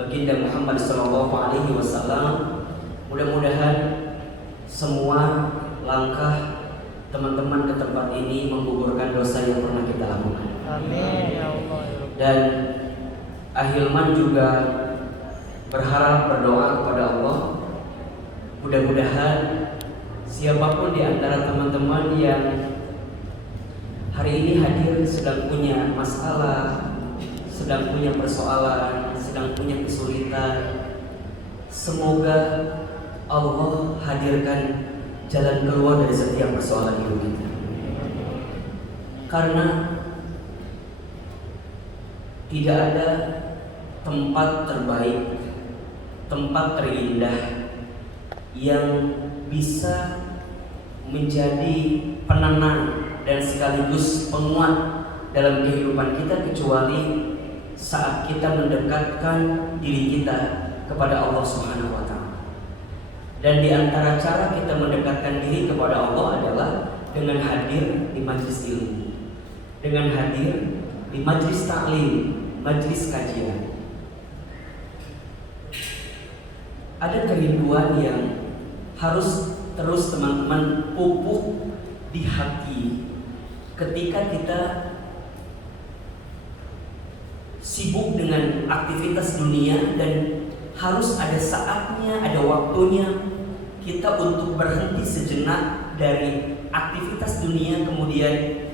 baginda Muhammad sallallahu alaihi wasallam. Mudah-mudahan semua langkah teman-teman ke tempat ini menggugurkan dosa yang pernah kita lakukan. Amin ya Allah. Dan Ahilman juga berharap berdoa kepada Allah, mudah-mudahan siapapun di antara teman-teman yang hari ini hadir sedang punya masalah, sedang punya persoalan, sedang punya kesulitan, semoga Allah hadirkan jalan keluar dari setiap persoalan hidup kita. Karena tidak ada tempat terbaik, tempat terindah yang bisa menjadi penenang dan sekaligus penguat dalam kehidupan kita kecuali saat kita mendekatkan diri kita kepada Allah Subhanahu wa Ta'ala. Dan di antara cara kita mendekatkan diri kepada Allah adalah dengan hadir di majelis ilmu, dengan hadir di majelis taklim, majelis kajian. Ada kerinduan yang harus terus teman-teman pupuk di hati ketika kita sibuk dengan aktivitas dunia, dan harus ada saatnya, ada waktunya kita untuk berhenti sejenak dari aktivitas dunia, kemudian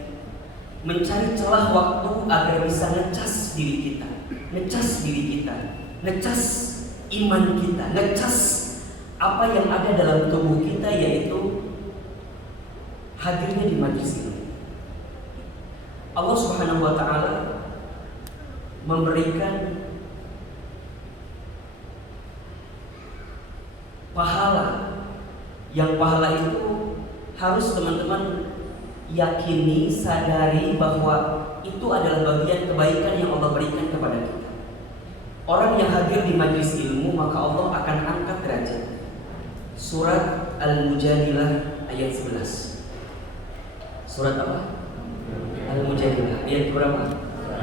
mencari celah waktu agar bisa ngecas diri kita, ngecas iman kita, ngecas apa yang ada dalam tubuh kita, yaitu hadirnya di majelis ini. Allah Subhanahu wa Ta'ala memberikan pahala, yang pahala itu harus teman-teman yakini, sadari bahwa itu adalah bagian kebaikan yang Allah berikan kepada kita. Orang yang hadir di majelis ilmu, maka Allah akan angkat derajat. Surat Al-Mujadilah ayat 11. Surat apa? Al-Mujadilah ayat berapa?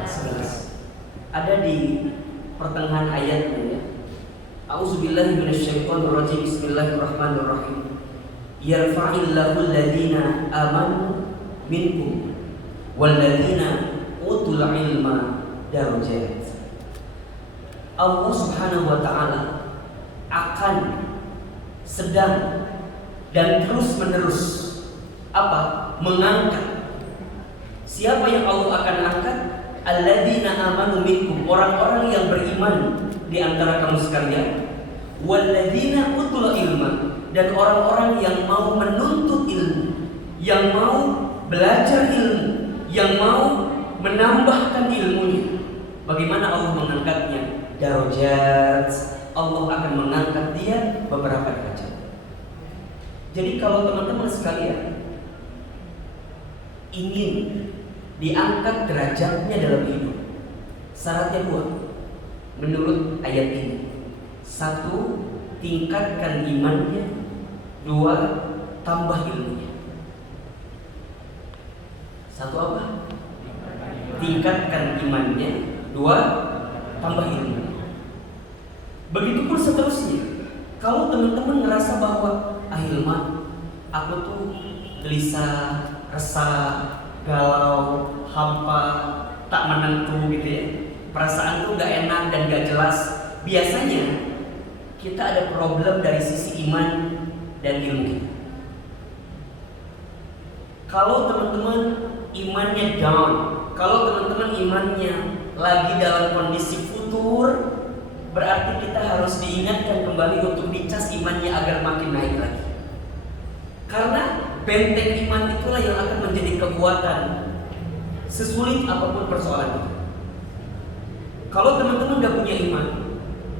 11. Ada di pertengahan ayatnya ya. A'udzubillahi minasyaitonirrajim. Bismillahirrahmanirrahim. Yarfa'illahu alladhina amanu minkum walladhina utul ilma darajat. Allah Subhanahu wa Ta'ala akan sedang dan terus menerus mengangkat. Siapa yang Allah akan angkat? Alladzina amanu minkum, orang-orang yang beriman di antara kamu sekalian. Walladzina utul ilma, dan orang-orang yang mau menuntut ilmu, yang mau belajar ilmu, yang mau menambahkan ilmunya. Bagaimana Allah mengangkatnya? Darajat. Allah akan mengangkat dia beberapa derajat. Jadi kalau teman-teman sekalian ingin diangkat derajatnya dalam hidup, syaratnya 2 menurut ayat ini. 1, tingkatkan imannya. 2, tambah ilmunya. 1 apa? Tingkatkan imannya. 2, tambah ilmunya. Begitupun seterusnya. Kalau teman-teman ngerasa bahwa Hilman, aku tuh gelisah, resah, galau, hampa, tak menentu gitu ya, perasaan tuh gak enak dan gak jelas, biasanya kita ada problem dari sisi iman dan ilmu kita. Kalau teman-teman imannya down, kalau teman-teman imannya lagi dalam kondisi futur, berarti kita harus diingatkan kembali untuk dicas imannya agar makin naik lagi. Karena benteng iman itulah yang akan menjadi kekuatan sesulit apapun persoalan itu. Kalau teman-teman gak punya iman,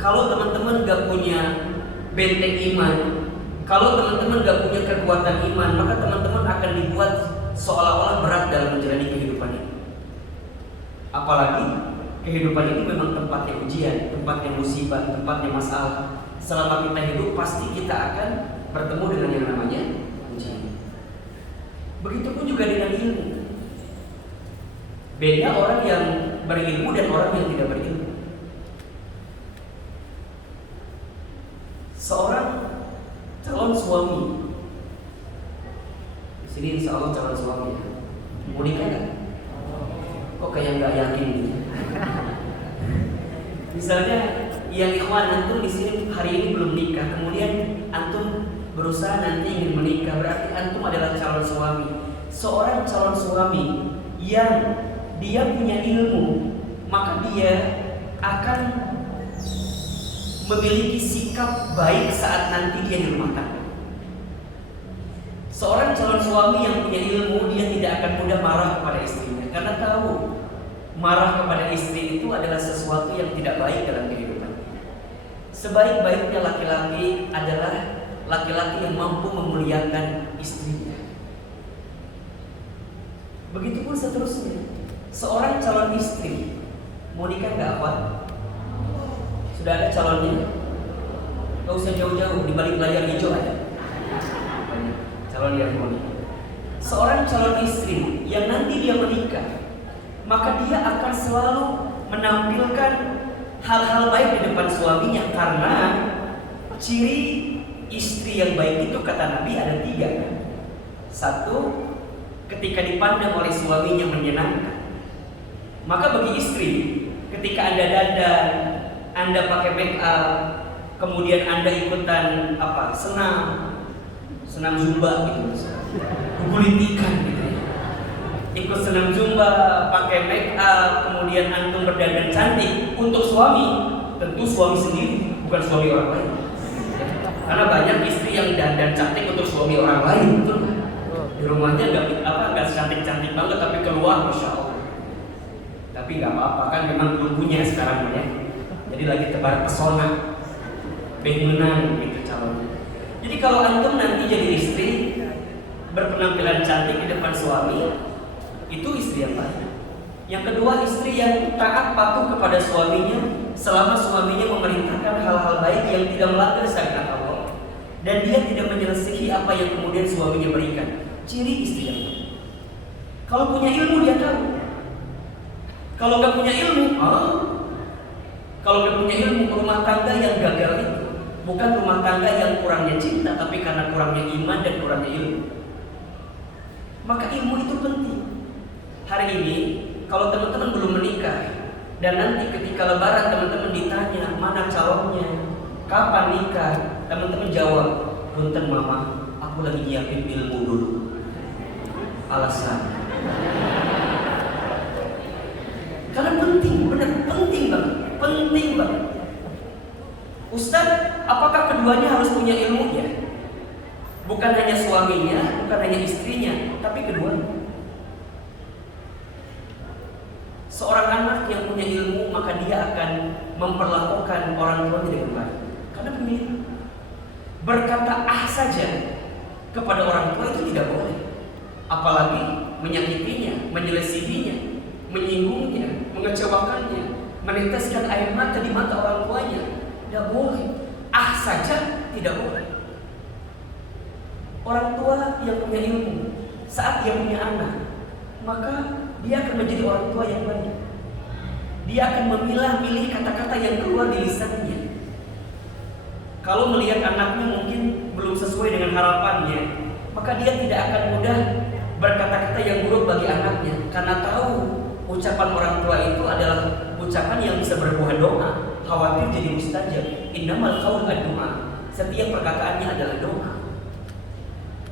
kalau teman-teman gak punya benteng iman, kalau teman-teman gak punya kekuatan iman, maka teman-teman akan dibuat seolah-olah berat dalam menjalani kehidupan ini. Apalagi kehidupan ini memang tempatnya ujian, tempatnya musibah, tempatnya masalah. Selama kita hidup pasti kita akan bertemu dengan yang namanya ujian. Begitupun juga dengan ilmu. Beda orang yang berilmu dan orang yang tidak berilmu. Seorang calon suami, di sini insya Allah calon suami, mau nikah nggak? Kok kayak nggak yakin gitu? Misalnya yang ikhwan antum di sini hari ini belum nikah, kemudian antum berusaha nanti ingin menikah, berarti antum adalah calon suami. Seorang calon suami yang dia punya ilmu, maka dia akan memiliki sikap baik saat nanti dia di rumah tangga. Seorang calon suami yang punya ilmu, dia tidak akan mudah marah kepada istrinya, karena tahu marah kepada istri itu adalah sesuatu yang tidak baik dalam kehidupan. Sebaik-baiknya laki-laki adalah laki-laki yang mampu memuliakan istrinya. Begitupun seterusnya. Seorang calon istri mau nikah nggak, Pak? Sudah ada calonnya? Gak usah jauh-jauh, di balik layar hijau ada calon yang mau nikah. Seorang calon istri yang nanti dia menikah, maka dia akan selalu menampilkan hal-hal baik di depan suaminya, karena ciri istri yang baik itu kata Nabi ada 3. Satu, ketika dipandang oleh suaminya menyenangkan. Maka bagi istri, ketika Anda dandan, Anda pakai make up, kemudian Anda ikutan senam zumba gitu, gulitikan gitu ya. Ikut senam zumba, pakai make up, kemudian antum berdandan cantik untuk suami, tentu suami sendiri, bukan suami orang lain. Karena banyak istri yang dandan cantik untuk suami orang lain, betul nggak? Di rumahnya nggak cantik-cantik banget, tapi keluar masya Allah. Tapi nggak apa-apa, kan memang belum punya sekarang ya. Jadi lagi tebar pesona, bengenan gitu calonnya. Jadi kalau antum nanti jadi istri berpenampilan cantik di depan suami, itu istri yang baik. Yang kedua, istri yang taat patuh kepada suaminya selama suaminya memerintahkan hal-hal baik yang tidak melanggar syariat Allah, dan dia tidak menyelisihi apa yang kemudian suaminya berikan. Ciri istri yang baik. Kalau punya ilmu dia tahu. Kalau nggak punya ilmu, kalau nggak punya ilmu, rumah tangga yang gagal itu bukan rumah tangga yang kurangnya cinta, tapi karena kurangnya iman dan kurangnya ilmu. Maka ilmu itu penting. Hari ini kalau teman-teman belum menikah dan nanti ketika lebaran teman-teman ditanya mana calonnya, kapan nikah, teman-teman jawab, punten mama, aku lagi nyiapin ilmu dulu. Alasan. Karena penting, benar penting banget. Ustaz, apakah keduanya harus punya ilmunya? Bukan hanya suaminya, bukan hanya istrinya, tapi keduanya. Seorang anak yang punya ilmu, maka dia akan memperlakukan orang tuanya dengan baik. Karena punya ilmu. Berkata saja kepada orang tua itu tidak boleh. Apalagi menyakitinya, menyelisihinya, menyinggungnya, mengecewakannya, meneteskan air mata di mata orang tuanya. Tidak boleh. Saja tidak boleh. Orang tua yang punya ilmu, saat dia punya anak, maka dia akan menjadi orang tua yang baik. Dia akan memilah-milih kata-kata yang keluar di lisannya. Kalau melihat anaknya mungkin belum sesuai dengan harapannya, maka dia tidak akan mudah berkata-kata yang buruk bagi anaknya, karena tahu ucapan orang tua itu adalah ucapan yang bisa berbuah doa. Khawatir jadi mustajab. Innamal qaul ad-du'a. Setiap perkataannya adalah doa.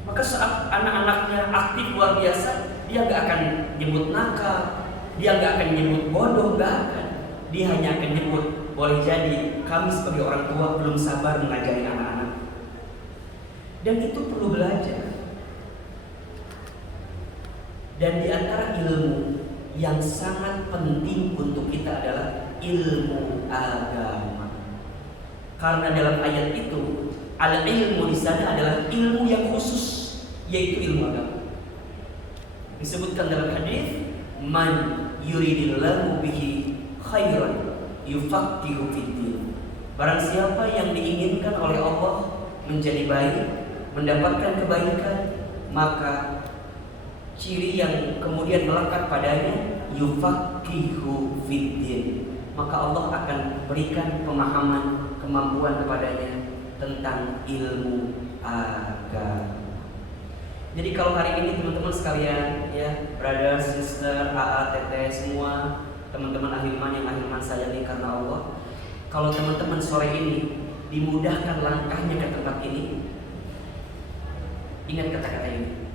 Maka saat anak-anaknya aktif luar biasa, dia gak akan nyebut nakal, dia gak akan nyebut bodoh, gak akan. Dia hanya akan nyebut, boleh jadi kami sebagai orang tua belum sabar mengajari anak-anak. Dan itu perlu belajar. Dan di antara ilmu yang sangat penting untuk kita adalah ilmu agama. Karena dalam ayat itu, al-ilmu di sana adalah ilmu yang khusus, yaitu ilmu agama. Disebutkan dalam hadis, man yuridillahu bihi khairan yufaqihu fiddin. Barang siapa yang diinginkan oleh Allah menjadi baik, mendapatkan kebaikan, maka ciri yang kemudian melekat padanya yufaqihu fiddin. Maka Allah akan berikan pemahaman, kemampuan kepadanya tentang ilmu agama. Jadi kalau hari ini teman-teman sekalian ya, brother, sister, AA, teteh, semua teman-teman ahilman yang ahilman sayangi karena Allah, kalau teman-teman sore ini dimudahkan langkahnya ke tempat ini, ingat kata-kata ini,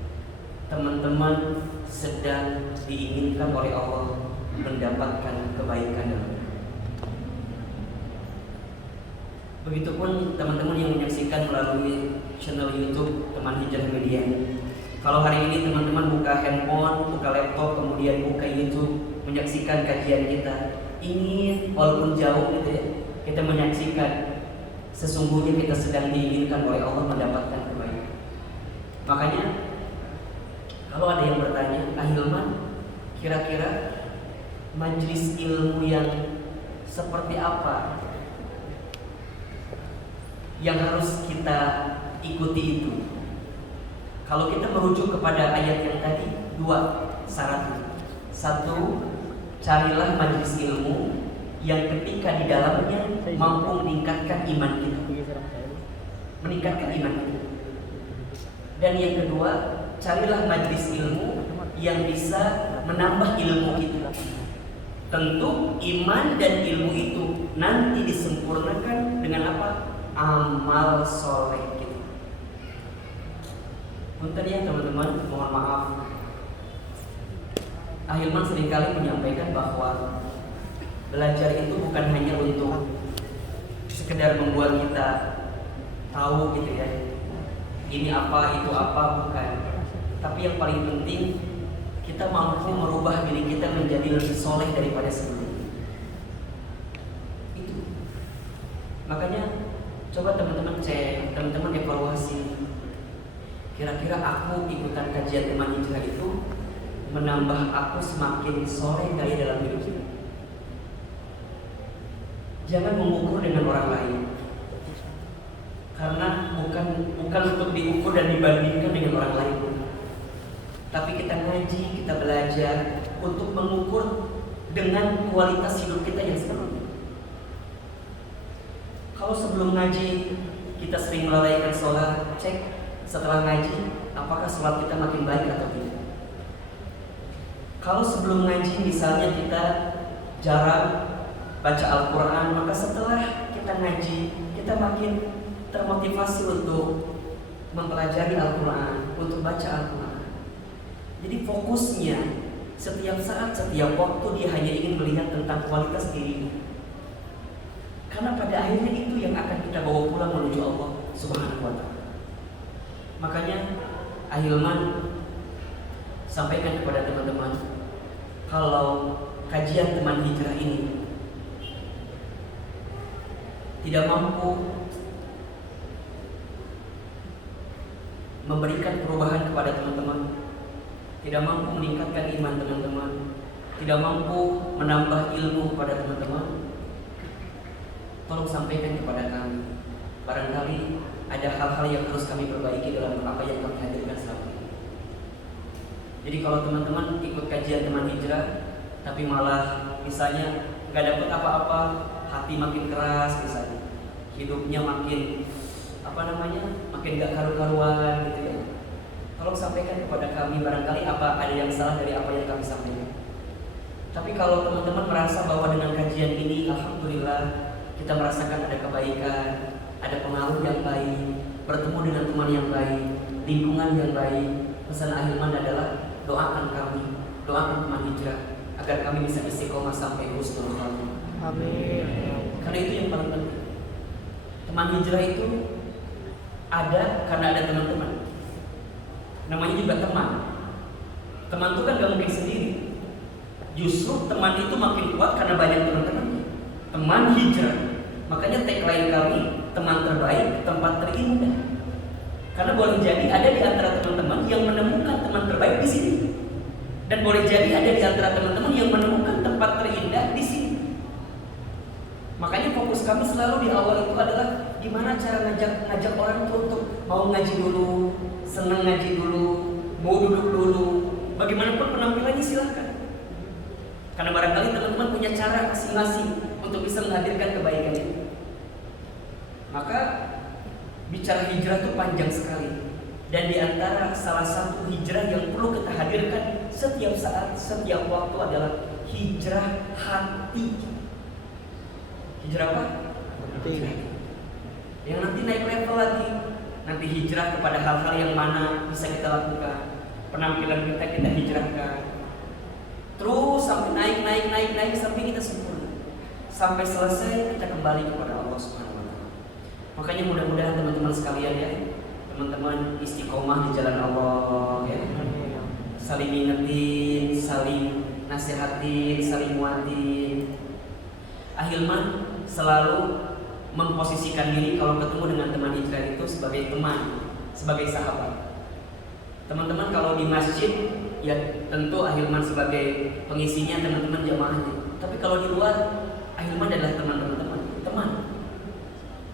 teman-teman sedang diinginkan oleh Allah mendapatkan kebaikan dalam hidup. Begitupun teman-teman yang menyaksikan melalui channel YouTube Teman Hijrah Media. Kalau hari ini teman-teman buka handphone, buka laptop, kemudian buka YouTube, menyaksikan kajian kita, ingin walaupun jauh gitu ya, kita menyaksikan, sesungguhnya kita sedang diinginkan oleh Allah mendapatkan kebaikan. Makanya kalau ada yang bertanya, ahilman, kira-kira majelis ilmu yang seperti apa yang harus kita ikuti itu? Kalau kita merujuk kepada ayat yang tadi, dua syaratnya. Satu, carilah majelis ilmu yang ketika di dalamnya mampu meningkatkan iman kita, meningkatkan iman kita. Dan yang kedua, carilah majelis ilmu yang bisa menambah ilmu kita. Tentu iman dan ilmu itu nanti disempurnakan dengan apa? Amal soleh kita. Punten ya teman-teman, mohon maaf. Ahilman seringkali menyampaikan bahwa belajar itu bukan hanya untuk sekedar membuat kita tahu gitu ya, ini apa, itu apa, bukan. Tapi yang paling penting, kita mampu merubah diri kita menjadi lebih soleh daripada sebelumnya. Itu. Makanya coba teman-teman cek, teman-teman evaluasi. Kira-kira aku ikutan kajian Teman Hijrah itu menambah aku semakin soleh gaya dalam hidup ini. Jangan mengukur dengan orang lain, karena bukan untuk diukur dan dibandingkan dengan orang lain. Tapi kita ngaji, kita belajar untuk mengukur dengan kualitas hidup kita yang sebenarnya. Kalau sebelum ngaji kita sering melalaikan sholat, cek setelah ngaji apakah sholat kita makin baik atau tidak. Kalau sebelum ngaji misalnya kita jarang baca Al-Quran, maka setelah kita ngaji kita makin termotivasi untuk mempelajari Al-Quran, untuk baca Al-Quran. Jadi fokusnya setiap saat, setiap waktu dia hanya ingin melihat tentang kualitas dirinya. Karena pada akhirnya itu yang akan kita bawa pulang menuju Allah Subhanahu wa Ta'ala. Makanya ahilman sampaikan kepada teman-teman, kalau kajian Teman Hijrah ini tidak mampu memberikan perubahan kepada teman-teman, tidak mampu meningkatkan iman teman-teman, tidak mampu menambah ilmu kepada teman-teman, tolong sampaikan kepada kami. Barangkali ada hal-hal yang harus kami perbaiki dalam apa yang kami hadirkan selama ini. Jadi kalau teman-teman ikut kajian Teman Hijrah, tapi malah misalnya nggak dapat apa-apa, hati makin keras misalnya, hidupnya makin makin nggak karu-karuan gitu ya. Tolong sampaikan kepada kami, barangkali ada yang salah dari apa yang kami sampaikan. Tapi kalau teman-teman merasa bahwa dengan kajian ini, alhamdulillah kita merasakan ada kebaikan, ada pengaruh yang baik, bertemu dengan teman yang baik, lingkungan yang baik, pesan ahilman adalah doakan kami, doakan Teman Hijrah agar kami bisa istiqomah sampai husnul khatimah. Amin. Karena itu yang paling penting. Teman Hijrah itu ada karena ada teman-teman. Namanya juga teman. Teman itu kan gak mungkin sendiri. Justru teman itu makin kuat karena banyak teman-teman. Teman Hijrah. Makanya tagline kami, teman terbaik, tempat terindah. Karena boleh jadi ada di antara teman-teman yang menemukan teman terbaik di sini, dan boleh jadi ada di antara teman-teman yang menemukan tempat terindah di sini. Makanya fokus kami selalu di awal itu adalah gimana cara ngajak orang itu untuk mau ngaji dulu, senang ngaji dulu, mau duduk dulu. Bagaimanapun penampilannya silahkan. Karena barangkali teman-teman punya cara masing-masing untuk bisa menghadirkan kebaikan itu. Maka Bicara hijrah itu panjang sekali. Dan di antara salah satu hijrah yang perlu kita hadirkan setiap saat, setiap waktu adalah hijrah hati. Hijrah apa? Hati. Yang nanti naik level lagi. Nanti hijrah kepada hal-hal yang mana bisa kita lakukan. Penampilan kita hijrahkan. Terus sampai naik sampai kita sempurna. Sampai selesai kita kembali kepada Allah Subhanahu wa taala. Makanya mudah-mudahan teman-teman sekalian ya, teman-teman istiqomah di jalan Allah ya. Saling ingetin, saling nasihatin, saling muatin. Ahilman selalu memposisikan diri kalau ketemu dengan teman hijrah itu sebagai teman, sebagai sahabat. Teman-teman kalau di masjid ya tentu Ahilman sebagai pengisinya, teman-teman jamaahnya. Tapi kalau di luar Ahilman adalah teman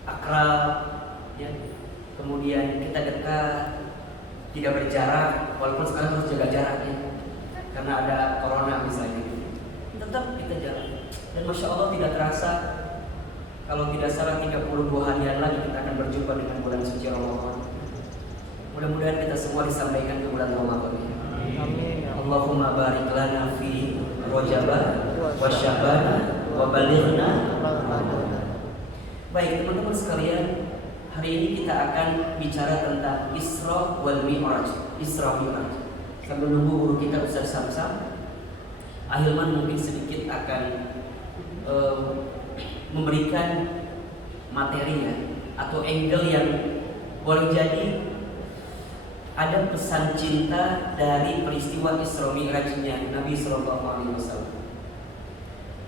akrab ya. Kemudian kita dekat, tidak berjarak, walaupun sekarang harus jaga jaraknya karena ada corona misalnya. Tetap kita jalan. Dan Masya Allah tidak terasa, kalau tidak salah 32 harian lagi kita akan berjumpa dengan bulan suci Ramadan. Mudah-mudahan kita semua disampaikan ke bulan Ramadan. Amin. Allahumma barik lana fi Rajab wa Syaban wa balighna. Baik teman-teman sekalian, hari ini kita akan bicara tentang Isra wal Mi'raj. Isra Mi'raj. Sambil nunggu guru kita Ustaz Samsam, Ahilman mungkin sedikit akan memberikan materi ya, atau angle yang boleh jadi ada pesan cinta dari peristiwa Isra Mi'rajnya Nabi Sallallahu Alaihi Wasallam.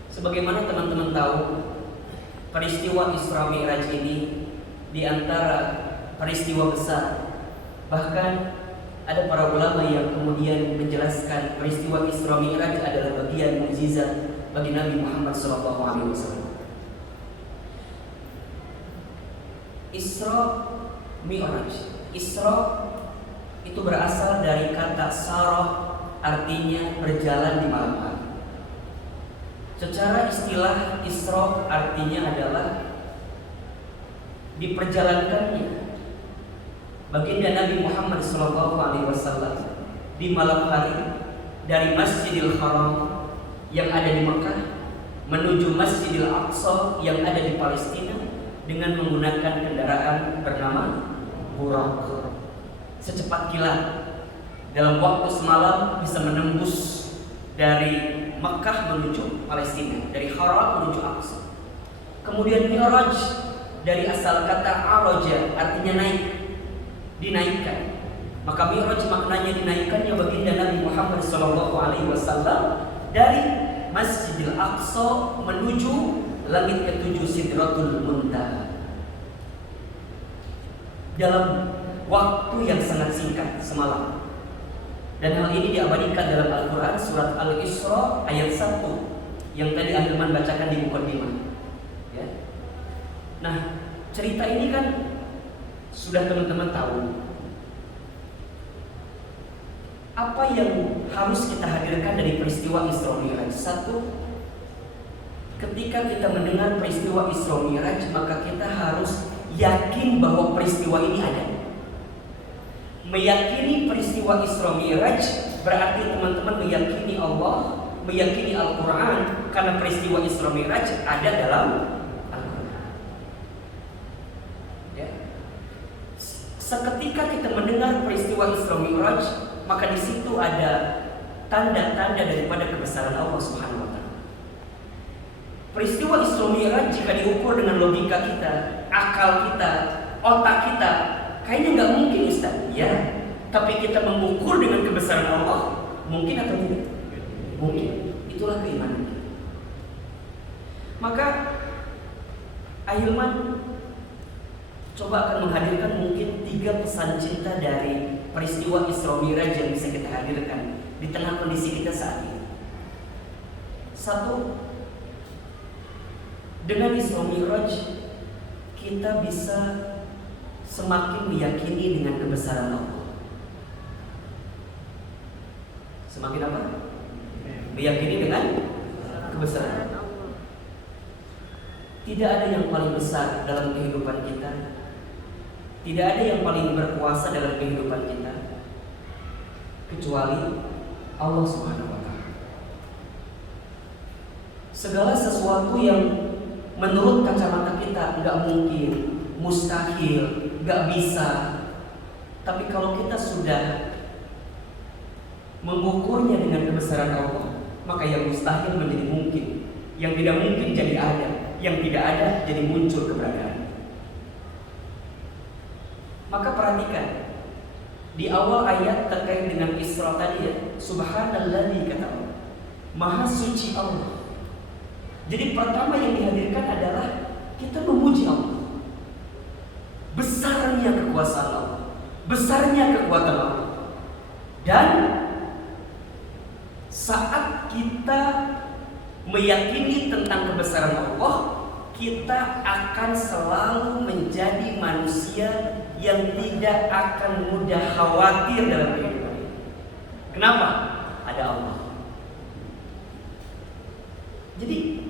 Sebagaimana teman-teman tahu, peristiwa Isra Mi'raj ini di antara peristiwa besar. Bahkan ada para ulama yang kemudian menjelaskan peristiwa Isra Mi'raj adalah bagian mukjizat bagi Nabi Muhammad Sallallahu Alaihi Wasallam. Isra Mi'raj. Isra itu berasal dari kata sarah, artinya berjalan di malam hari. Secara istilah Isra artinya adalah diperjalankannya baginda Nabi Muhammad SAW di malam hari dari Masjidil Haram yang ada di Mekah menuju Masjidil Aqsa yang ada di Palestina dengan menggunakan kendaraan bernama Buraq. Secepat kilat dalam waktu semalam bisa menembus dari Mekah menuju Palestina, dari Haram menuju Aqsa. Kemudian Mi'raj dari asal kata araja, artinya naik, dinaikkan. Maka Mi'raj maknanya dinaikkannya baginda Nabi Muhammad SAW dari Masjidil Aqsa menuju langit ketujuh Sidratul Muntaha dalam waktu yang sangat singkat semalam. Dan hal ini diabadikan dalam Al-Quran surat Al-Isra ayat 1 yang tadi Ahilman bacakan di Muqaddimah ya. Nah, cerita ini kan sudah teman-teman tahu. Apa yang harus kita hadirkan dari peristiwa Isra Mi'raj? Satu, ketika kita mendengar peristiwa Isra Mi'raj, maka kita harus yakin bahwa peristiwa ini ada. Meyakini peristiwa Isra Mi'raj berarti teman-teman meyakini Allah, meyakini Al-Quran, karena peristiwa Isra Mi'raj ada dalam Al-Quran ya. Seketika kita mendengar peristiwa Isra Mi'raj, maka di situ ada tanda-tanda daripada kebesaran Allah Subhanahu wa taala. Peristiwa Isra Mi'raj jika diukur dengan logika kita, akal kita, otak kita, kayaknya nggak mungkin Ustaz. Ya, tapi kita mengukur dengan kebesaran Allah, mungkin atau tidak? Mungkin. Itulah keimanan kita. Maka Ahilman coba akan menghadirkan mungkin 3 pesan cinta dari peristiwa Isra Mi'raj yang bisa kita hadirkan di tengah kondisi kita saat ini. 1, dengan Isra Mi'raj kita bisa semakin meyakini dengan kebesaran Allah. Semakin apa? Meyakini dengan kebesaran Allah. Tidak ada yang paling besar dalam kehidupan kita Tidak ada yang paling berkuasa dalam kehidupan kita kecuali Allah Subhanahu wa Ta'ala. Segala sesuatu yang menurut kacamata kita nggak mungkin, mustahil, nggak bisa, tapi kalau kita sudah mengukurnya dengan kebesaran Allah, maka yang mustahil menjadi mungkin, yang tidak mungkin jadi ada, yang tidak ada jadi muncul keberadaan. Maka perhatikan di awal ayat terkait dengan Isra tadi ya, Subhanalladzi, kata Allah, Maha suci Allah. Jadi pertama yang dihadirkan adalah kita memuji Allah, besarnya kekuasaan Allah, besarnya kekuatan Allah. Dan saat kita meyakini tentang kebesaran Allah, kita akan selalu menjadi manusia yang tidak akan mudah khawatir dalam kehidupan. Kenapa? Ada Allah. Jadi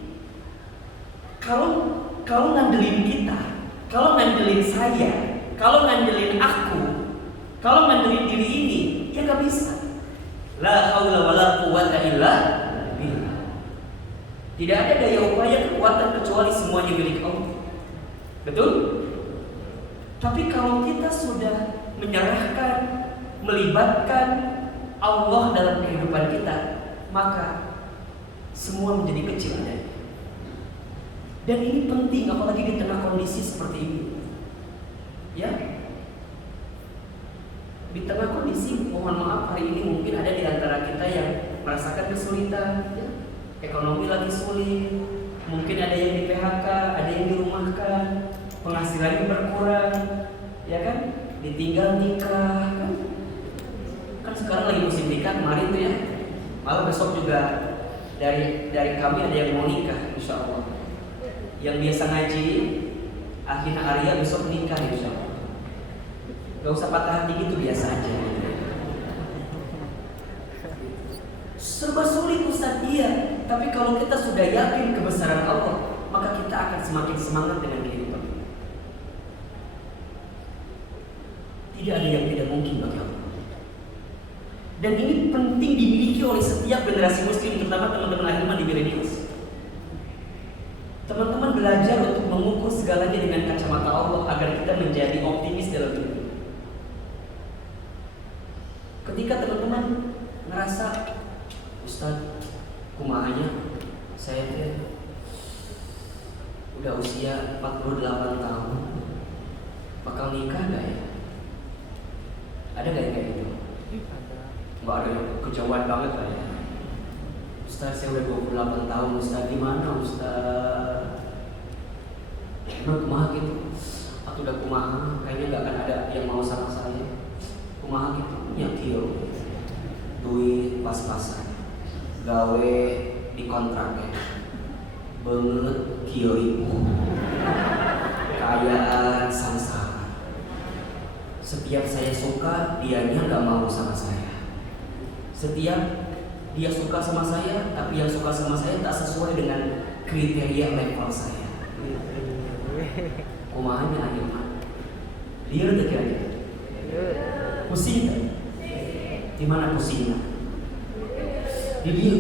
kalau ngandelin kita, kalau ngandelin saya, kalau ngandelin aku, kalau ngandelin diri ini, ya gak bisa. La haula wala quwwata illa billah. Tidak ada daya upaya kekuatan kecuali semuanya milik Allah. Betul? Tapi kalau kita sudah menyerahkan, melibatkan Allah dalam kehidupan kita, maka semua menjadi kecil adanya. Dan ini penting apalagi di tengah kondisi seperti ini. Ya. Di tengah kondisi, mohon maaf, hari ini mungkin ada di antara kita yang merasakan kesulitan, ya. Ekonomi lagi sulit, mungkin ada yang di PHK, ada yang dirumahkan, penghasilannya berkurang, ya kan? Ditinggal nikah, kan? Kan sekarang lagi musim nikah kemarin tuh ya. Malah besok juga dari kami ada yang mau nikah, insya Allah. Yang biasa ngaji, Akhina Arya besok nikah, insya Allah. Gak usah patah hati gitu, biasa aja. Serba sulit Ustaz, iya. Tapi kalau kita sudah yakin kebesaran Allah, maka kita akan semakin semangat dengan kehidupan. Tidak ada yang tidak mungkin bagi Allah. Dan ini penting dimiliki oleh setiap generasi muslim, terutama teman-teman Ahilman di milenials. Teman-teman belajar untuk mengukur segalanya dengan kacamata Allah agar kita menjadi optimis dalam hidup. Ketika teman-teman ngerasa, Ustaz, kumahanya saya udah usia 48 tahun, bakal nikah gak ya? Ada gak yang kayak gitu? Nggak ada, kejauhan banget lah ya. Ustaz, saya udah 28 tahun, Ustaz, gimana Ustaz? Emang kumaha gitu? Atau udah kumaha, kayaknya gak akan ada yang mau sama saya. Kumaha gitu, nyakil, duit pas-pasan, gawe di kontraknya, banget kieu ibu, kekayaan samsara. Setiap saya suka, dianya gak mau sama saya. Setiap dia suka sama saya, tapi yang suka sama saya tak sesuai dengan kriteria level saya. Kumahanya Ahilman, liar tak kira-kira? Pusing tak? Di mana pusingnya? Di dia.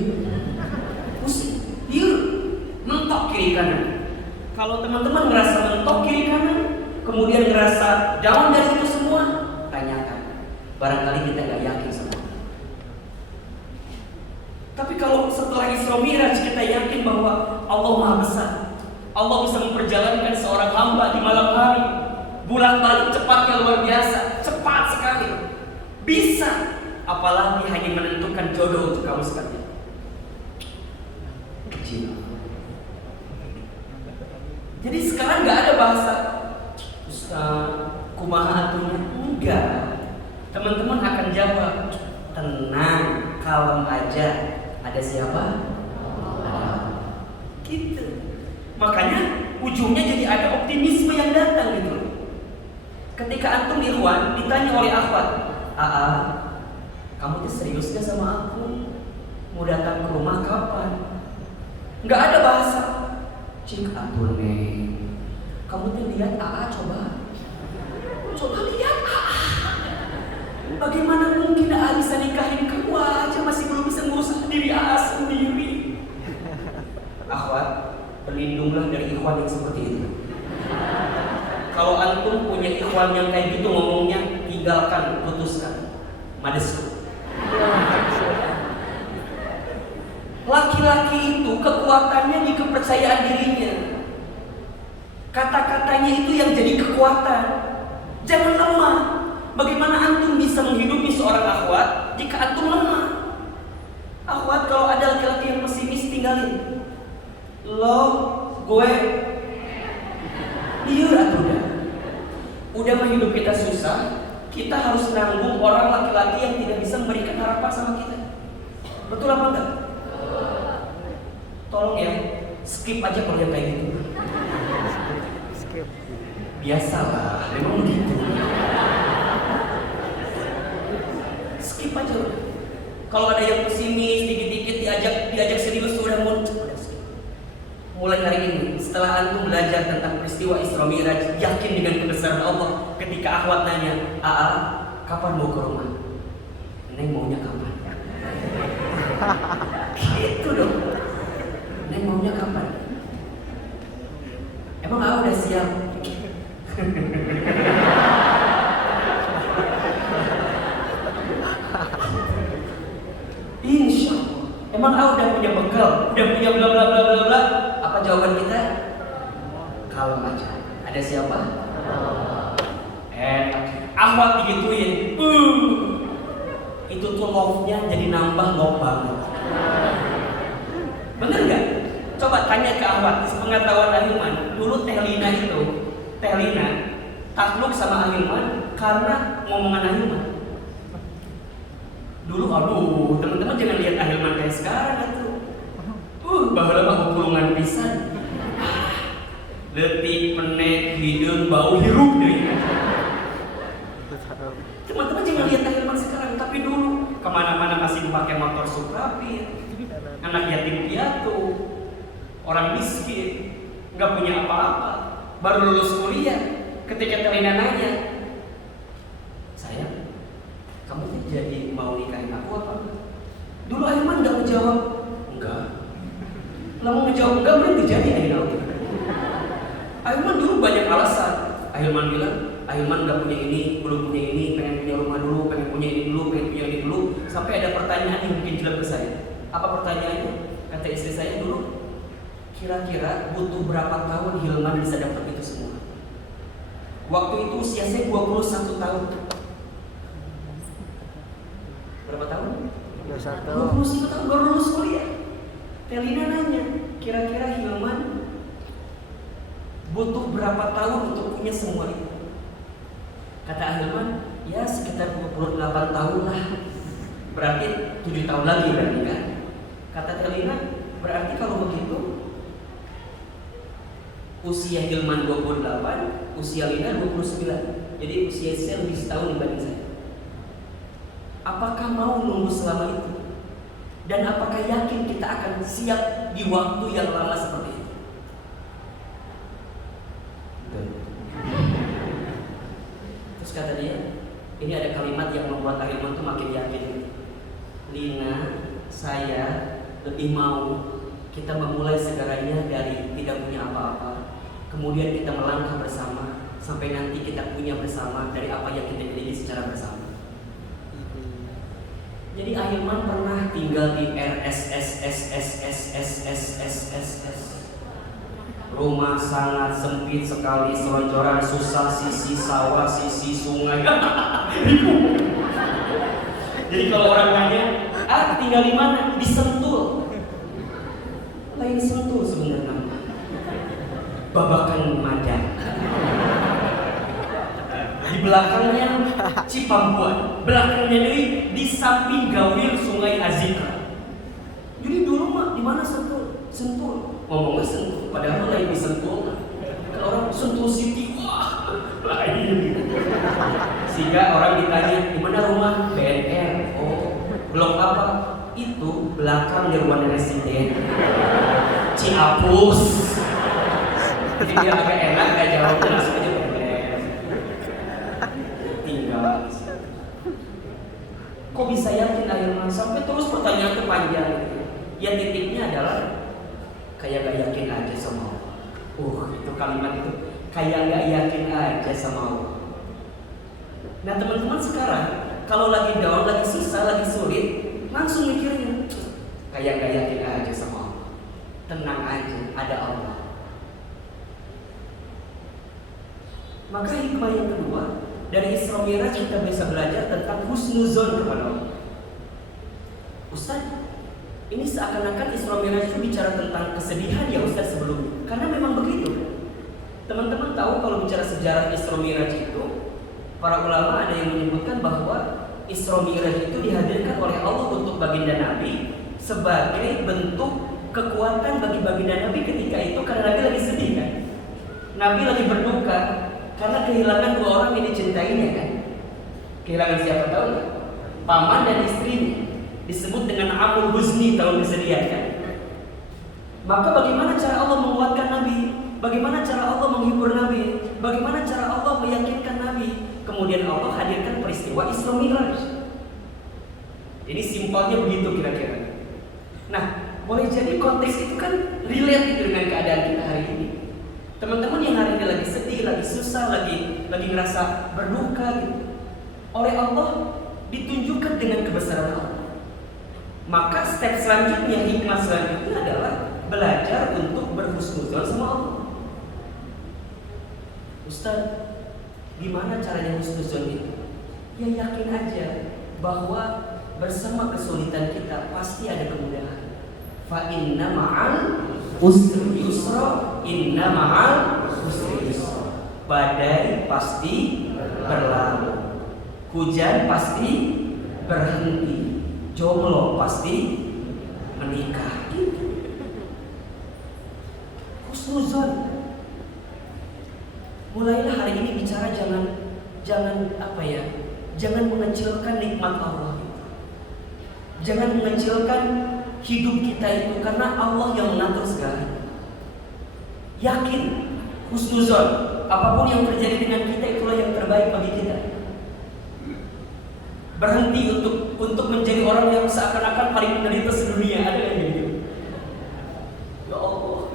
Pusing, dia mentok kiri kanan. Kalau teman-teman ngerasa mentok kiri kanan, kemudian ngerasa down dari itu semua, tanyakan. Barangkali kita nggak yakin sama. Tapi kalau setelah Isra Mi'raj kita yakin bahwa Allah Maha Besar, Allah bisa memperjalankan seorang hamba di malam hari, bolak-balik cepatnya luar biasa, cepat sekali, bisa. Apalagi hanya menentukan jodoh untuk kamu sekali. Kecil. Jadi sekarang nggak ada bahasa Ustaz, kumaha atunya, enggak. Teman-teman akan jawab, tenang, kalem aja. Ada siapa? Allah. Gitu. Makanya ujungnya jadi ada optimisme yang datang gitu. Ketika antum ikhwan ditanya oleh akhwat, kamu tuh serius gak sama aku? Mau datang ke rumah kapan? Nggak ada bahasa cik ampun nih. Kamu tuh lihat coba Bagaimana mungkin AA bisa nikahin kamu aja masih belum bisa ngurus diri AA sendiri. Akhwat, berlindunglah dari ikhwan yang seperti itu. Kalau antum punya ikhwan yang kayak gitu ngomongnya, tinggalkan, putuskan. Madesku. Laki-laki itu kekuatannya di kepercayaan dirinya. Kata-katanya itu yang jadi kekuatan. Jangan lemah. Bagaimana antum bisa menghidupi seorang akhwat jika antum lemah? Akhwat, kalau ada laki-laki yang pesimis, tinggalin. Lo, gue, liur atau udah mah hidup kita susah, kita harus nanggung orang laki-laki yang tidak bisa memberikan harapan sama kita. Betul apa enggak? Tolong ya, skip aja kalau yang kayak gitu. Skip. Biasalah, memang begitu. Skip aja. Kalau ada yang pesimis, dikit-dikit diajak serius, udah skip. Mulai hari ini, setelah antum belajar tentang peristiwa Isra Mi'raj, yakin dengan kebesaran Allah. Ketika akhwat nanya, AA, kapan mau ke rumah? Neng maunya kapan? Gitu dong. Neng maunya kapan? Emang AA udah siap? Insya Allah. Emang AA udah punya bekal? Udah punya bla bla bla bla bla? Apa jawaban kita? Kalem aja. Ada siapa? Akhwat digituin. Itu tuh love-nya jadi nambah love banget. Bener gak? Coba tanya ke akhwat, sepengetahuan Ahilman. Dulu Teh Lina takluk sama Ahilman karena ngomongan Ahilman. Dulu aduh, teman-teman jangan lihat Ahilman kayak sekarang itu. Baheula mah pulungan pisan. Letik, menek, hidung, bau, hirup deui. Teman-teman jangan lihat Ahilman sekarang, tapi dulu kemana-mana masih pakai motor Supra-Pit, anak yatim piatu, orang miskin, nggak punya apa-apa, baru lulus kuliah. Ketika Telina nanya, sayang, kamu jadi mau nikahin aku apa enggak? Dulu Ahilman nggak menjawab, enggak. Lalu menjawab enggak, berarti jadi Ahilman. Ahilman dulu banyak alasan. Ahilman bilang, Ahilman gak punya ini, belum punya ini, pengen punya rumah dulu, pengen punya ini dulu, pengen punya ini dulu. Sampai ada pertanyaan yang bikin jelek ke saya. Apa pertanyaannya? Kata istri saya dulu, kira-kira butuh berapa tahun Hilman bisa dapat itu semua? Waktu itu usia saya 21 tahun. Berapa tahun? 21 tahun baru lulus kuliah. Telina nanya, kira-kira Hilman butuh berapa tahun untuk punya semua itu? Kata Ahilman, ya sekitar 28 tahun lah. Berarti 7 tahun lagi berarti kan? Kata Telina, berarti kalau begitu usia Hilman 28, usia Lina 29. Jadi usia saya lebih setahun dibanding saya. Apakah mau nunggu selama itu? Dan apakah yakin kita akan siap di waktu yang lama seperti itu? Terus kata dia, ini ada kalimat yang membuat Ahilman tuh makin yakin. Lina, saya lebih mau kita memulai segaranya dari tidak punya apa-apa. Kemudian kita melangkah bersama sampai nanti kita punya bersama dari apa yang kita miliki secara bersama. Jadi Ahilman pernah tinggal di RSSSSSSSSSS. Rumah sangat sempit sekali, selonjoran susah, sisi sawah, sisi sungai. Jadi kalau orang nanya, tinggal di mana? Di Sentul. Lain Sentul sebenarnya. Babakan Madan. Di belakangnya Cipambuan, belakangnya di samping Gawir Sungai Azikra. Jadi dulu mah di mana Sentul? Sentul. Ngomongnya Sentul, padahal lain di Sentul. Kalau orang Sentul City, wah, lain. Sehingga orang ditanya, di mana rumah? BNR. Oh, blok apa? Itu belakang Nirwana Residen. Ciapus. Jadi dia agak enak, gak jawabnya langsung aja BNR. Tinggal. Kok bisa yakin akhirnya? Sampai terus pertanyaan itu panjang. Ya titiknya adalah kayak gak yakin aja sama Allah. Itu kalimat itu, kayak gak yakin aja sama Allah. Nah teman-teman sekarang, kalau lagi down, lagi susah, lagi sulit, langsung mikirnya kayak gak yakin aja sama Allah. Tenang aja, ada Allah. Maka hikmah yang kedua, dari Isra Mi'raj kita bisa belajar tentang husnuzon kepada Allah. Ustaz, ini seakan-akan Isra Mi'raj itu bicara tentang kesedihan ya Ustaz sebelumnya. Karena memang begitu. Teman-teman tahu kalau bicara sejarah Isra Mi'raj itu, para ulama ada yang menyebutkan bahwa Isra Mi'raj itu dihadirkan oleh Allah untuk baginda Nabi sebagai bentuk kekuatan bagi baginda Nabi ketika itu, karena Nabi lagi sedih kan. Nabi lagi berduka karena kehilangan dua orang yang dicintainya kan. Kehilangan siapa tahu nggak? Paman dan istrinya. Disebut dengan Amul Huzni, tahun kesedihan kan. Maka bagaimana cara Allah menguatkan Nabi? Bagaimana cara Allah menghibur Nabi? Bagaimana cara Allah meyakinkan Nabi? Kemudian Allah hadirkan peristiwa Isra Mi'raj. Jadi simpelnya begitu kira-kira. Nah, boleh jadi konteks itu kan relate gitu dengan keadaan kita hari ini. Teman-teman yang hari ini lagi sedih, lagi susah, lagi ngerasa berduka gitu, oleh Allah ditunjukkan dengan kebesaran Allah. Maka step selanjutnya, hikmah selanjutnya adalah belajar untuk berhusnuzon sama Allah. Ustaz, gimana caranya husnuzon itu? Ya yakin aja bahwa bersama kesulitan kita pasti ada kemudahan. Fa inna ma'al usri yusra, inna ma'al usri yusra. Badai pasti berlalu, hujan pasti berhenti, jomblo pasti menikah. Husnuzon. Mulailah hari ini bicara jangan mengecilkan nikmat Allah. Jangan mengecilkan hidup kita itu, karena Allah yang mengatur segala. Yakin, husnuzon, apapun yang terjadi dengan kita itulah yang terbaik bagi kita. Berhenti untuk menjadi orang yang seakan-akan paling menderita sedunia. Ada yang gitu? Ya Allah,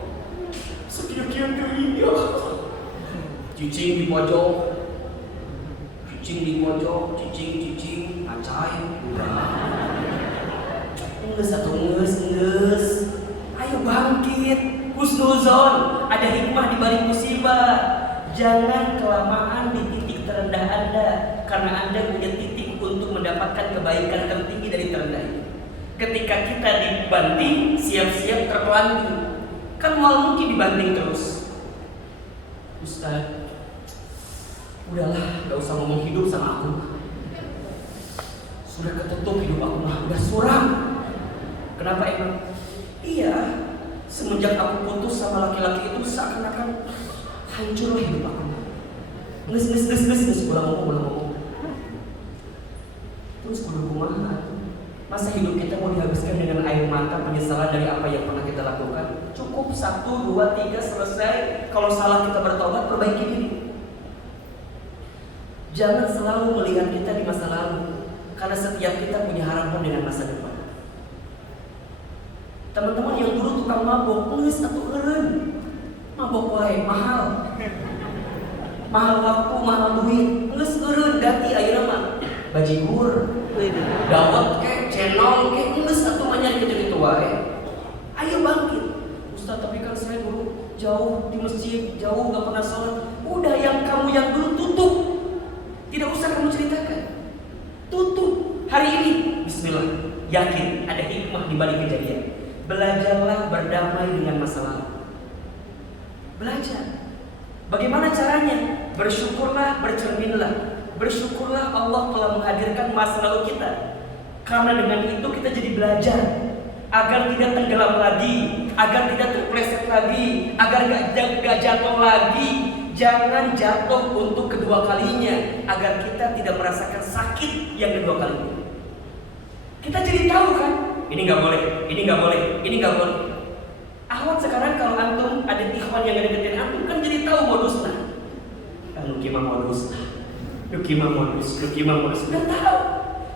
sekian ini ya. Cicing di pojok, cicing, acai. Nges. Ayo bangkit, husnuzon. Ada hikmah di balik musibah. Jangan kelamaan di titik terendah Anda, karena Anda punya titik untuk mendapatkan kebaikan tertinggi dari terendah itu. Ketika kita dibanting, siap-siap terpelanting. Kan mal mungkin dibanting terus. Ustaz, udahlah, gak usah ngomong hidup sama aku. Sudah ketutup hidup aku mah, udah suram. Kenapa emang? Iya, semenjak aku putus sama laki-laki itu seakan-akan hancur hidup aku. Nges, pulang ngomong. Terus kudu kumaha? Masa hidup kita mau dihabiskan dengan air mata penyesalan dari apa yang pernah kita lakukan? Cukup 1, 2, 3 selesai. Kalau salah kita bertobat, perbaiki diri. Jangan selalu melihat kita di masa lalu, karena setiap kita punya harapan dengan masa depan. Teman-teman yang dulu tukang mabok, ngeus atuh eureun. Mabok wae mahal. Mahal waktu, mahal duit. Ngeus eureun ganti ayeuna mah bajigur. Dawet ke, channel ke, ngeus atuh mah nyari kitu wae. Ayo bangkit. Ustaz, tapi kan saya dulu jauh di masjid, jauh gak pernah sholat. Udah, yang kamu yang dulu tutup. Tidak usah kamu ceritakan. Tutup. Hari ini, bismillah, yakin ada hikmah di balik kejadian. Belajarlah berdamai dengan masa lalu. Belajar. Bagaimana caranya? Bersyukurlah, bercerminlah. Bersyukurlah Allah telah menghadirkan masa lalu kita. Karena dengan itu kita jadi belajar agar tidak tenggelam lagi, agar tidak terpleset lagi, agar gak jatuh lagi. Jangan jatuh untuk kedua kalinya, agar kita tidak merasakan sakit yang kedua kalinya. Kita jadi tahu kan, ini nggak boleh, ini nggak boleh, ini nggak boleh. Ahwat sekarang kalau antum ada ikhwan yang deketin antum kan jadi tahu modusnya. Lu gimana modus? Udah tahu.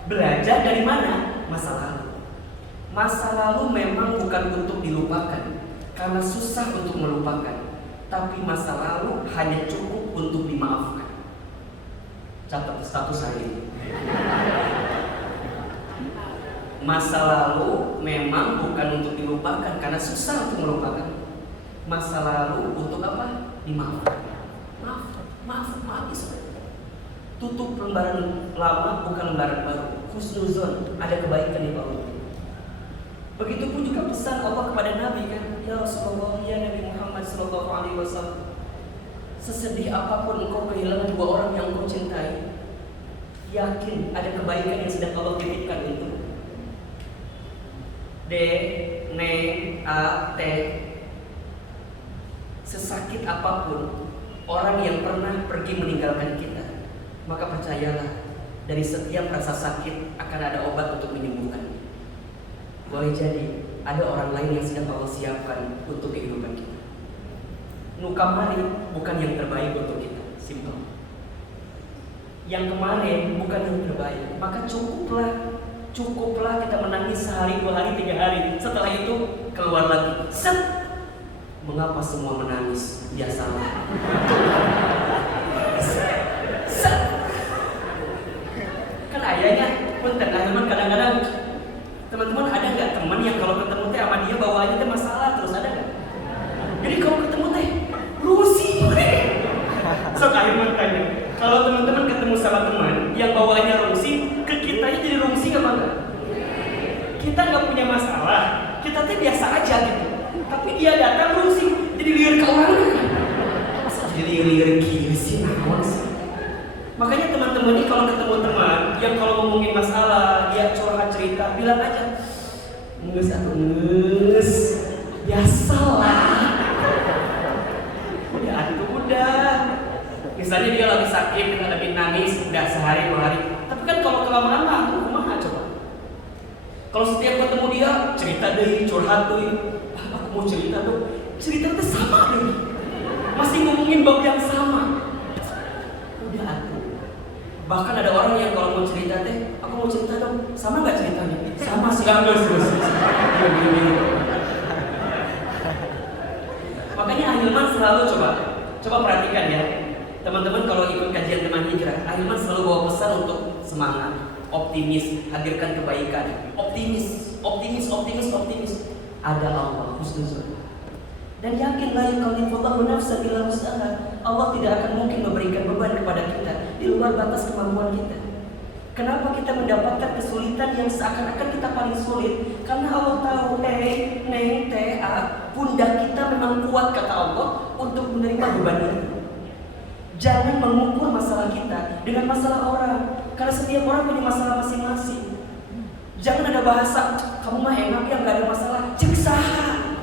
Belajar dari mana? Masa lalu. Masa lalu memang bukan untuk dilupakan, karena susah untuk melupakan. Tapi masa lalu hanya cukup untuk dimaafkan. Catat status saya ini. Masa lalu memang bukan untuk dilupakan, karena susah untuk melupakan. Masa lalu untuk apa? Dimaafkan. Maaf itu. Tutup lembaran lama, bukan lembaran baru. Husnuzon, ada kebaikan di bawah. Begitupun juga pesan Allah kepada Nabi kan, ya Rasulullah, ya Nabi Muhammad sallallahu alaihi wasallam. Sesedih apapun engkau kehilangan dua orang yang engkau cintai, yakin ada kebaikan yang sedang Allah titipkan itu. D-N-A-T. Sesakit apapun orang yang pernah pergi meninggalkan kita, maka percayalah, dari setiap rasa sakit akan ada obat untuk menyembuhkan. Boleh jadi ada orang lain yang sedang Allah siapkan untuk kehidupan kita. Nukamari bukan yang terbaik untuk kita, simpel. Yang kemarin bukan yang terbaik, maka cukuplah kita menangis sehari, 2 hari, 3 hari. Setelah itu keluar lagi. Set. Mengapa semua menangis? Biasalah. Set. Kan ayahnya punten, teman kadang-kadang teman-teman ada nggak teman yang kalau ketemu teh sama dia bawaannya teh masalah terus, ada nggak? Jadi kalau ketemu teh rusi. Sok Ahilman tanya, kalau teman-teman ketemu sama teman yang bawaannya rusi, ke kitanya jadi rusi nggak bangga? Kita nggak punya masalah, kita teh biasa aja gitu. Tapi dia datang rusi, jadi liar ke orang. Masa jadi liar gini sih, naon sih? Makanya teman-teman ini kalau ketemu teman yang kalau ngomongin masalah, dia curhat cerita, bilang aja, nges atau nges, biasalah. Udah. Misalnya dia lagi sakit, kita lagi nangis, udah sehari 2 hari. Tapi kan kalau kelamaan mah, aku kumaha coba. Kalau setiap ketemu dia cerita deh, curhat deh, aku mau cerita dong, cerita itu sama deh, masih ngomongin bab yang sama. Udah aku. Bahkan ada orang yang kalau mau cerita teh, aku mau cerita dong, sama nggak ceritanya? Sama sih, enggak terus. Makanya Ahilman selalu coba perhatikan ya, teman-teman kalau ikut kajian teman hijrah, Ahilman selalu bawa pesan untuk semangat, optimis, hadirkan kebaikan, optimis. Ada Allah, husnuzon. Dan yakin la yukallifullahu nafsan illa wus'aha. Allah tidak akan mungkin memberikan beban kepada kita di luar batas kemampuan kita. Kenapa kita mendapatkan kesulitan yang seakan-akan kita paling sulit? Karena Allah tahu, neng, pundak kita memang kuat kata Allah untuk menerima beban ini. Jangan mengukur masalah kita dengan masalah orang, karena setiap orang punya masalah masing-masing. Jangan ada bahasa, kamu mah enak ya nggak ada masalah, cek saha.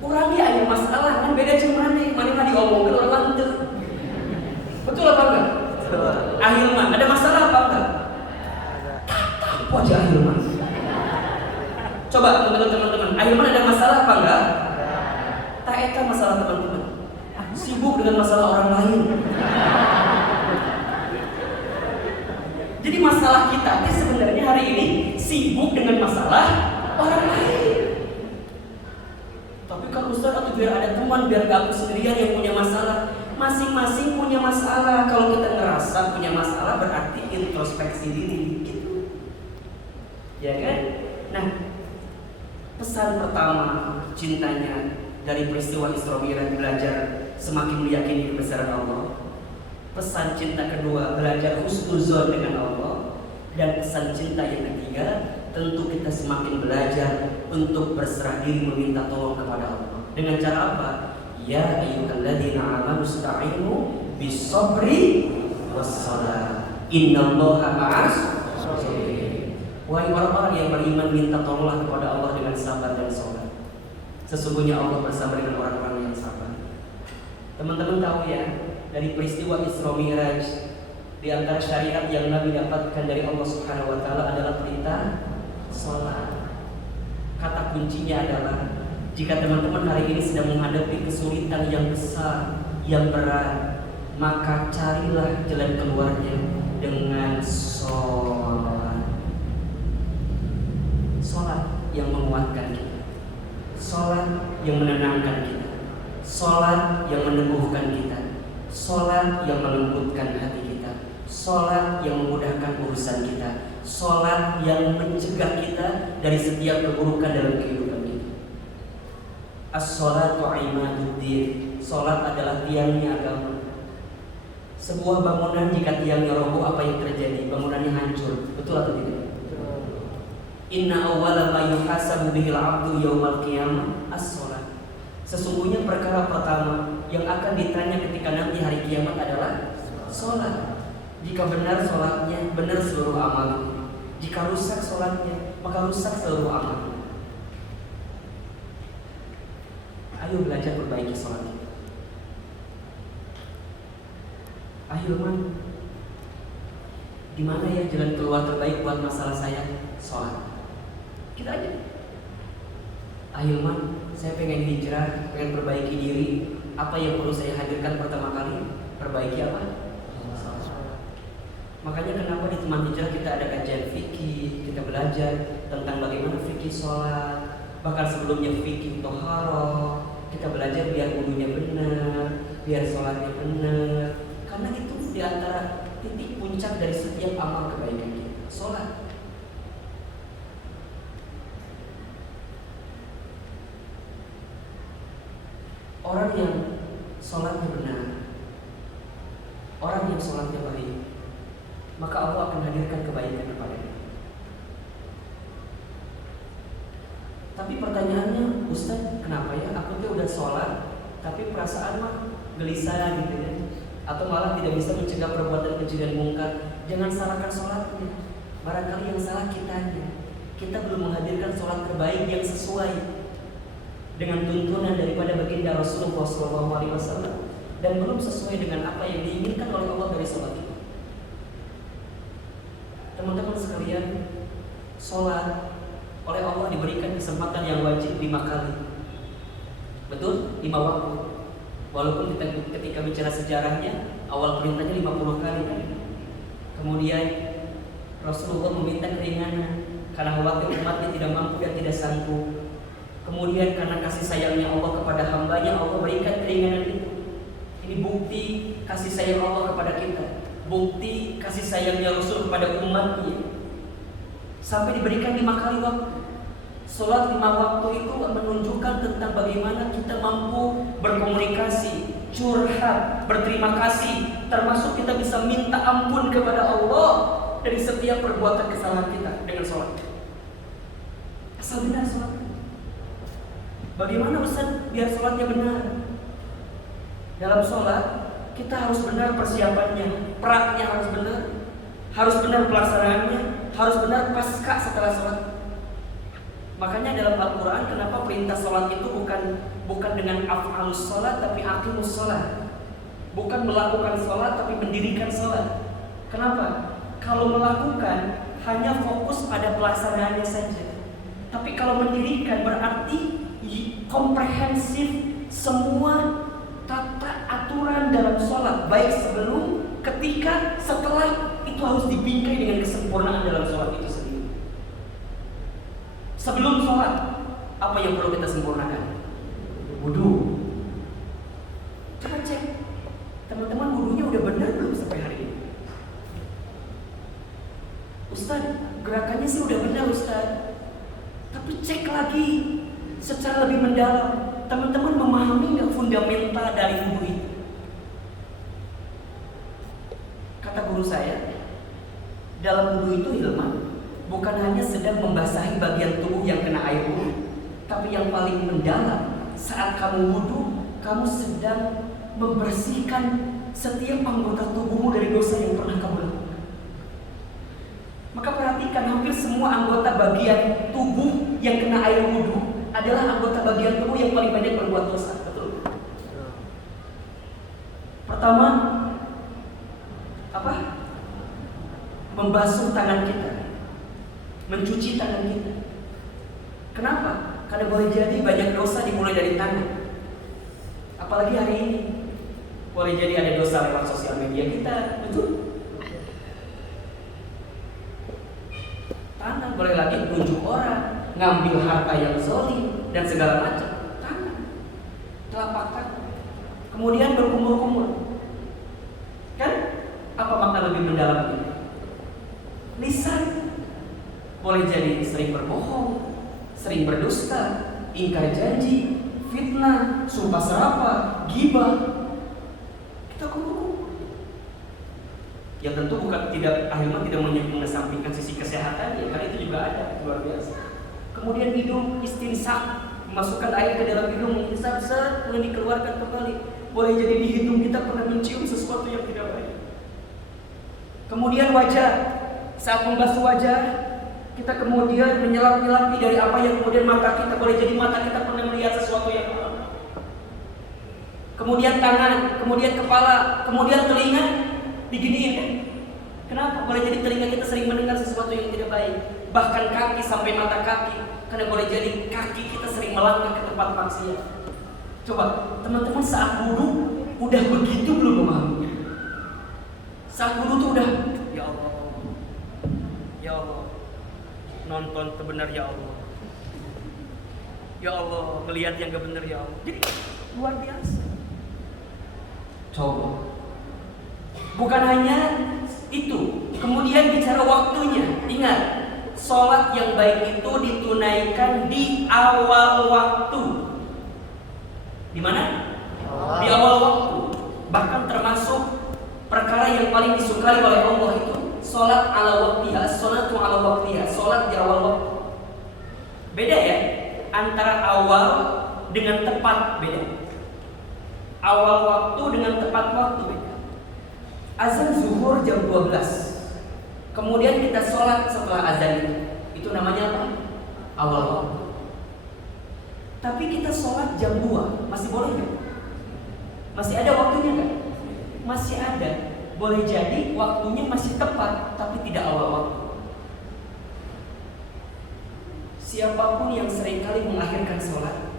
Orang dia ada masalah, kan beda cuma mana mah diomongin orang lantar. Betul apa enggak? Ahilman, ada masalah apa enggak? Tatap wajah Ahilman. Coba teman-teman, Ahilman ada masalah apa enggak? Tak eta masalah teman-teman. Sibuk dengan masalah orang lain. Jadi masalah kita ini sebenarnya hari ini sibuk dengan masalah orang lain. Tapi kan Ustaz, atau biar ada teman, biar gak aku sendirian yang punya masalah. Masing-masing punya masalah. Kalau kita ngerasa punya masalah berarti introspeksi diri gitu. Ya kan? Nah, pesan pertama cintanya dari peristiwa Isra Mi'raj, belajar semakin meyakini kebesaran Allah. Pesan cinta kedua, belajar husnuzon dengan Allah. Dan pesan cinta yang ketiga, tentu kita semakin belajar untuk berserah diri meminta tolong kepada Allah. Dengan cara apa? Ya ayyuhalladzina amanu ista'inu bis-sabri was-shalah. Innallaha ma'as sabirin. Wahai orang-orang yang beriman, minta tolonglah kepada Allah dengan sabar dan salat. Sesungguhnya Allah bersama dengan orang-orang yang sabar. Teman-teman tahu ya, dari peristiwa Isra Mi'raj, di antara syariat yang Nabi dapatkan dari Allah Subhanahu wa taala adalah perintah salat. Kata kuncinya adalah, jika teman-teman hari ini sedang menghadapi kesulitan yang besar, yang berat, maka carilah jalan keluarnya dengan salat. yang menenangkan kita, sholat yang meneguhkan kita, sholat yang melembutkan hati kita, sholat yang memudahkan urusan kita, sholat yang mencegah kita dari setiap keburukan dalam kehidupan kita. As-sholatu imaduddin. Sholat adalah tiangnya agama. Sebuah bangunan jika tiangnya roboh, apa yang terjadi? Bangunannya hancur. Betul atau tidak? Inna awwala ma yuhasabu bihil abdu yaumal qiyamah as-sholat. Sesungguhnya perkara pertama yang akan ditanya ketika nanti hari kiamat adalah sholat. Jika benar sholatnya, benar seluruh amalnya. Jika rusak sholatnya, maka rusak seluruh amalnya. Ayo belajar perbaiki sholat kita. Ayo man, gimana ya jalan keluar terbaik buat masalah saya? Sholat. Kita aja. Ahilman, saya pengen hijrah, pengen perbaiki diri. Apa yang perlu saya hadirkan pertama kali? Perbaiki apa? Salat. Makanya kenapa di teman hijrah kita ada kajian fikih, kita belajar tentang bagaimana fikih sholat. Bahkan sebelumnya fikih toharoh, kita belajar biar wudunya benar, biar sholatnya benar. Karena itu diantara titik puncak dari setiap amal kebaikan kita, sholat. Orang yang sholatnya benar, orang yang sholatnya baik, maka Allah akan hadirkan kebaikan kepadanya. Tapi pertanyaannya, Ustaz, kenapa ya aku tuh udah sholat, tapi perasaan mah gelisah gitu ya, atau malah tidak bisa mencegah perbuatan keji dan mungkar? Jangan salahkan sholatnya, barangkali yang salah kitanya. Kita belum menghadirkan sholat terbaik yang sesuai dengan tuntunan daripada baginda Rasulullah SAW, dan belum sesuai dengan apa yang diinginkan oleh Allah dari sholat itu. Teman-teman sekalian, sholat oleh Allah diberikan kesempatan yang wajib 5 kali. Betul? 5 waktu. Walaupun ketika bicara sejarahnya, awal perintahnya 50 kali kan. Kemudian Rasulullah meminta keringanan karena khawatir umatnya tidak mampu dan tidak sanggup. Kemudian karena kasih sayangnya Allah kepada hambanya, Allah berikan keringanan itu. Ini bukti kasih sayang Allah kepada kita, bukti kasih sayangnya Rasul kepada umatnya. Sampai diberikan 5 kali waktu. Sholat 5 waktu itu menunjukkan tentang bagaimana kita mampu berkomunikasi, curhat, berterima kasih, termasuk kita bisa minta ampun kepada Allah dari setiap perbuatan kesalahan kita dengan sholat. Asal benar sholat. Bagaimana Ustaz biar sholatnya benar? Dalam sholat kita harus benar persiapannya, praknya harus benar pelaksanaannya, harus benar pasca setelah sholat. Makanya dalam Al-Quran kenapa perintah sholat itu bukan dengan af'alus sholat tapi aqimus sholat, bukan melakukan sholat tapi mendirikan sholat. Kenapa? Kalau melakukan hanya fokus pada pelaksanaannya saja, tapi kalau mendirikan berarti komprehensif semua tata aturan dalam sholat, baik sebelum, ketika, setelah, itu harus dibingkai dengan kesempurnaan dalam sholat itu sendiri. Sebelum sholat, apa yang perlu kita sempurnakan? Wudu. Coba cek, teman-teman wudunya udah benar belum sampai hari ini? Ustaz, gerakannya sih udah benar Ustaz, tapi cek lagi secara lebih mendalam, teman-teman memahami nggak fundamental dari wudu itu? Kata guru saya, dalam wudu itu Hilman bukan hanya sedang membasahi bagian tubuh yang kena air wudu, tapi yang paling mendalam saat kamu wudu, kamu sedang membersihkan setiap anggota tubuhmu dari dosa yang pernah kamu lakukan. Maka perhatikan, hampir semua anggota bagian tubuh yang kena air wudu adalah anggota bagian tubuh yang paling banyak berbuat dosa. Betul? Pertama, apa? Membasuh tangan kita, mencuci tangan kita. Kenapa? Karena boleh jadi banyak dosa dimulai dari tangan. Apalagi hari ini, boleh jadi ada dosa lewat sosial media kita. Betul? Tangan. Boleh lagi menunjuk orang, ngambil harta yang zalim dan segala macam. Tangan. kemudian berkumur-kumur. Kan? Apa makna lebih mendalam ini? Lisan boleh jadi sering berbohong, sering berdusta, ingkar janji, fitnah, sumpah serapah, ghibah. Kita kumur-kumur. Ya tentu bukan akhirnya tidak mengesampingkan sisi kesehatannya, karena itu juga ada, luar biasa. Kemudian hidung istinsak, memasukkan air ke dalam hidung, menghisap, kemudian dikeluarkan kembali. Boleh jadi di hidung kita pernah mencium sesuatu yang tidak baik. Kemudian wajah, saat membasuh wajah, kita kemudian menyelap-nyelapi dari apa yang kemudian mata kita, boleh jadi mata kita pernah melihat sesuatu yang haram. Kemudian tangan, kemudian kepala, kemudian telinga diginiin kan? Kenapa? Boleh jadi telinga kita sering mendengar sesuatu yang tidak baik. Bahkan kaki sampai mata kaki, karena boleh jadi kaki kita sering melangkah ke tempat maksiat. Coba teman-teman saat wudu udah begitu belum memahaminya? Saat wudu tuh udah, ya Allah, ya Allah, nonton kebenar ya Allah, ya Allah, melihat yang gak benar ya Allah. Jadi luar biasa. Coba. Bukan hanya itu, kemudian bicara waktunya. Ingat, sholat yang baik itu ditunaikan di awal waktu. Di mana? Di awal waktu. Bahkan termasuk perkara yang paling disukai oleh Allah itu sholat ala waktiha, sholatu ala waktiha, sholat di awal waktu. Beda ya, antara awal dengan tepat beda. Awal waktu dengan tepat waktu beda. Azan zuhur jam 12. Kemudian kita sholat setelah azan itu namanya apa? Awal waktu. Tapi kita sholat jam 2, masih boleh nggak? Masih ada waktunya nggak? Masih ada. Boleh jadi waktunya masih tepat, tapi tidak awal waktu. Siapapun yang seringkali mengakhirkan sholat,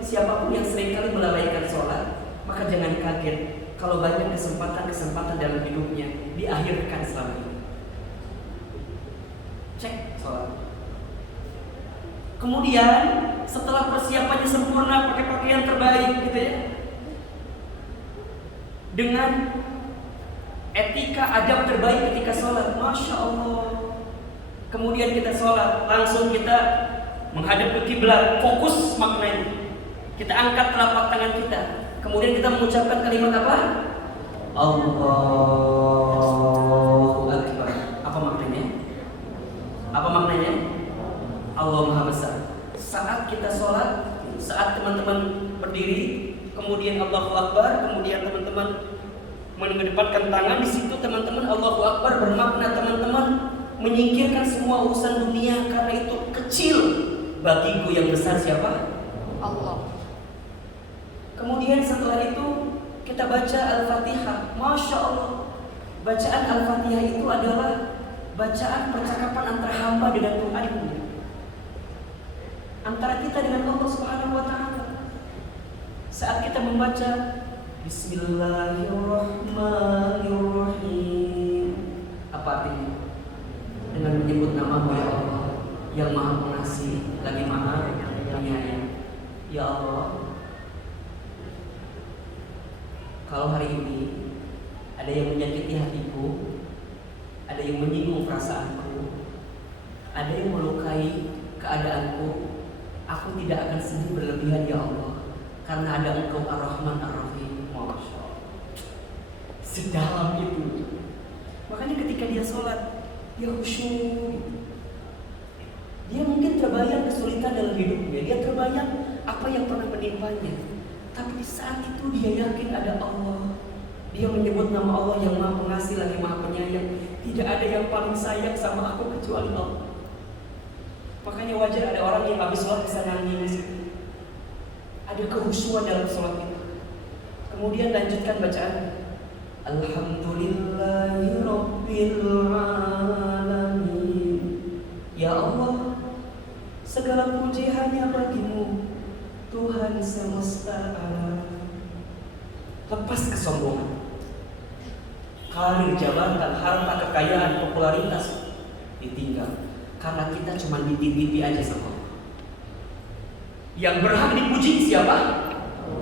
siapapun yang seringkali melalaikan sholat, maka jangan kaget kalau banyak kesempatan dalam hidupnya diakhirkan selama ini. Cek sholat. Kemudian setelah persiapannya sempurna, pakai pakaian terbaik gitu ya, dengan etika adab terbaik ketika sholat, Masya Allah. Kemudian kita sholat, langsung kita menghadap ke kiblat, fokus maknanya. Kita angkat telapak tangan kita, kemudian kita mengucapkan kalimat apa? Allahu Akbar. Apa maknanya? Apa maknanya? Allah Maha Besar. Saat kita sholat, saat teman-teman berdiri, kemudian Allahu Akbar, kemudian teman-teman mengedepankan tangan, di situ teman-teman Allahu Akbar bermakna teman-teman menyingkirkan semua urusan dunia, karena itu kecil bagiku, yang besar siapa? Allah. Kemudian setelah itu kita baca Al-Fatihah. Masya Allah, bacaan Al-Fatihah itu adalah bacaan percakapan antara hamba dengan Tuhan, antara kita dengan Allah Subhanahu wa Ta'ala. Saat kita membaca Bismillahirrahmanirrahim, apa artinya? Dengan menyebut nama Allah yang Maha Pengasih lagi Maha Penyayang. Ya Allah, kalau hari ini ada yang menyakiti hatiku, ada yang menyinggung perasaanku, ada yang melukai keadaanku, aku tidak akan sedih berlebihan ya Allah, karena ada Engkau Ar-Rahman Ar-Rahim. Masya Allah, sedalam itu. Makanya ketika dia sholat, dia khusyuk. Dia mungkin terbayang kesulitan dalam hidupnya, dia terbayang apa yang pernah menimpanya. Tapi saat itu dia yakin ada Allah. Dia menyebut nama Allah yang Maha Pengasih lagi Maha Penyayang. Tidak ada yang paling sayang sama aku kecuali Allah. Makanya wajar ada orang yang habis sholat bisa nangis. Ada kehusuan dalam sholat itu. Kemudian lanjutkan bacaan. Alhamdulillahi Rabbil Alamin. Ya Allah, segala puji hanya bagimu, Tuhan semesta alam. Lepas kesombongan, karir, jabatan, harta, kekayaan, popularitas ditinggal, karena kita cuma dititipi aja sama Allah. Yang berhak dipuji siapa?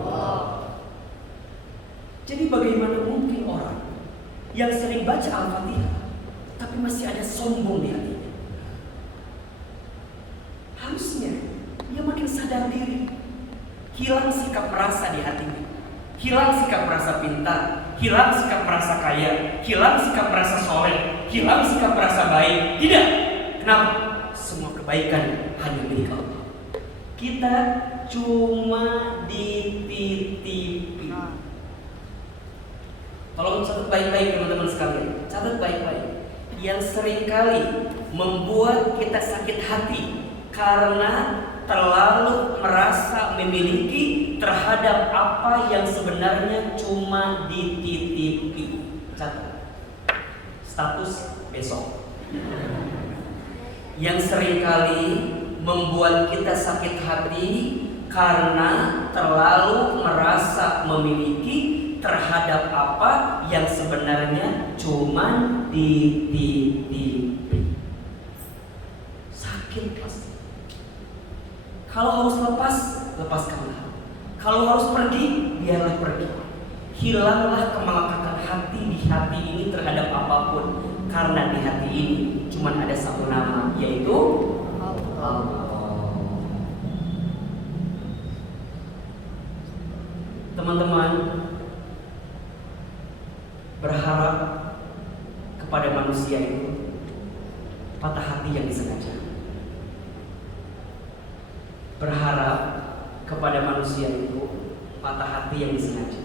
Allah. Jadi bagaimana mungkin orang yang sering baca Al-Fatihah tapi masih ada sombong di hatinya? Harusnya dia makin sadar diri, hilang sikap merasa di hatinya, hilang sikap merasa pintar, hilang sikap merasa kaya, hilang sikap merasa soleh, hilang sikap merasa baik. Tidak. Kenapa? Semua kebaikan hanya milik Allah. Kita cuma dititipi. Tolong catat baik-baik teman-teman sekalian. Catat baik-baik. Yang seringkali membuat kita sakit hati karena terlalu merasa memiliki terhadap apa yang sebenarnya cuma dititipi. Catat. Status besok. Yang seringkali membuat kita sakit hati karena terlalu merasa memiliki terhadap apa yang sebenarnya cuman dititipi. Sakit pasti. Kalau harus lepas, lepaskanlah. Kalau harus pergi, biarlah pergi. Hilanglah kemelekatan hati di hati ini terhadap apapun. Karena di hati ini cuman ada satu nama, yaitu Allah. Teman-teman, berharap kepada manusia itu patah hati yang disengaja. Berharap kepada manusia itu patah hati yang disengaja.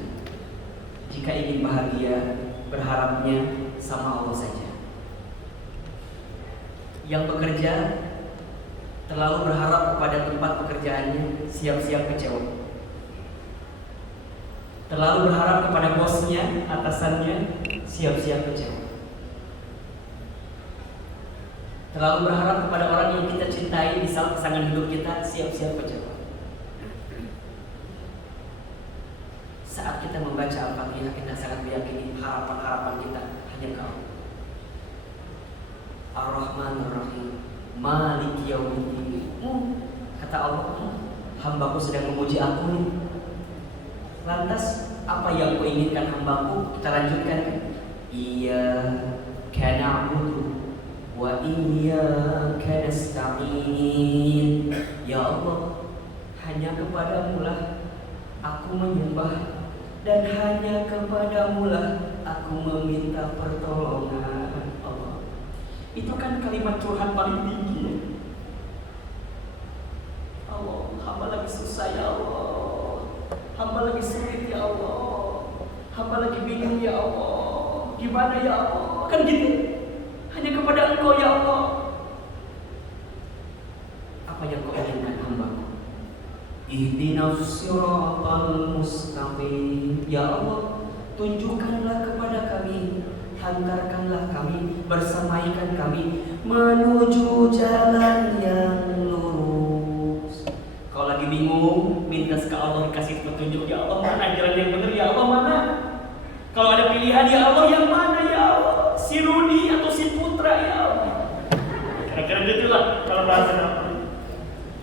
Jika ingin bahagia, berharapnya sama Allah saja. Yang bekerja terlalu berharap kepada tempat pekerjaannya, siap-siap kecewa. Terlalu berharap kepada bosnya, atasannya, siap-siap kecewa. Terlalu berharap kepada orang yang kita cintai di saat pasangan hidup kita, siap-siap kecewa. Saat kita membaca Al-Fatihah, kita sangat meyakini harapan-harapan kita hanya Kau. Ar-Rahman Ar-Rahim, Malik Yaumiddin. Kata Allah, hambaku sedang memuji aku nih. Lantas apa yang kau inginkan hambaku? Kita lanjutkan. Iyyaka na'budu wa iyyaka nasta'in. Ya Allah, hanya kepadamu lah aku menyembah, dan hanya kepadamu lah aku meminta pertolongan. Allah, itu kan kalimat curhat paling tinggi. Allah, hamba lagi susah ya Allah, hamba lagi sulit ya Allah, hamba lagi bingung ya Allah, gimana ya Allah, kan gitu. Hanya kepada Engkau ya Allah. Apa yang kau inginkan hambaku? Ihdinas siratal mustaqim. Ya Allah, tunjukkanlah kepada kami, hantarkanlah kami, bersamaikan kami menuju jalan yang lurus. Kalau lagi bingung, minta ke Allah dikasih petunjuk. Ya Allah, mana jalan yang benar? Ya Allah, mana? Kalau ada pilihan, ya Allah, yang mana ya Allah? Si Rudi atau si Putra ya Allah? Kira-kira gitulah kalau bahasa apa?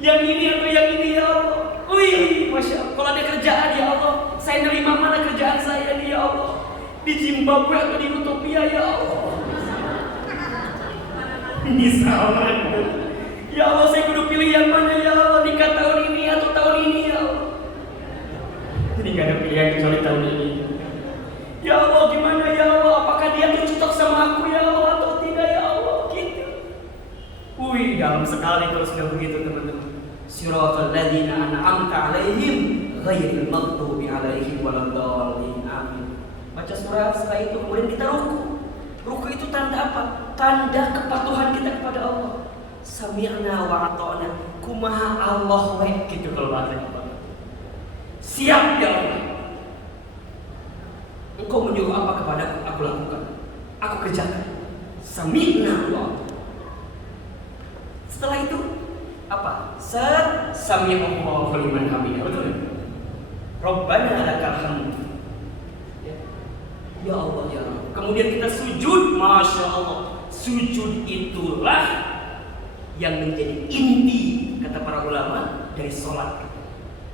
Yang ini atau yang ini ya Allah? Wih, Masya Allah. Kalau ada kerjaan ya Allah, saya nerima mana kerjaan saya nih ya Allah? Di Zimbabwe atau di Utopia ya Allah? Misalnya, ya Allah, saya kudu pilih yang mana ya Allah? Nikah tahun ini atau tahun ini ya Allah? Jadi gak ada pilihan kecuali tahun ini. Ya Allah, gimana ya Allah? Apakah dia cocok sama aku ya Allah atau tidak ya Allah? Gitu. Wih, dalam sekali kalau sudah begitu teman-teman. Siratal ladzina an'amta 'alaihim ghairil maghdubi 'alaihim waladdallin. Amin. Baca surah, setelah itu kemudian kita ruku. Ruku itu tanda apa? Tanda kepatuhan kita kepada Allah. Sami'na wa ata'na. Kumaha Allah we, gitu kalau bahasa kita. Siap ya Allah. Engkau menyuruh apa kepadaku, aku lakukan, aku kerjakan. Sami'na wa ata'na. Setelah itu apa? Sami'allahu liman hamidah. Betul? Rabbana lakal hamd. Ya Allah ya Allah. Kemudian kita sujud, Masya Allah. Sujud itulah yang menjadi inti, kata para ulama, dari sholat.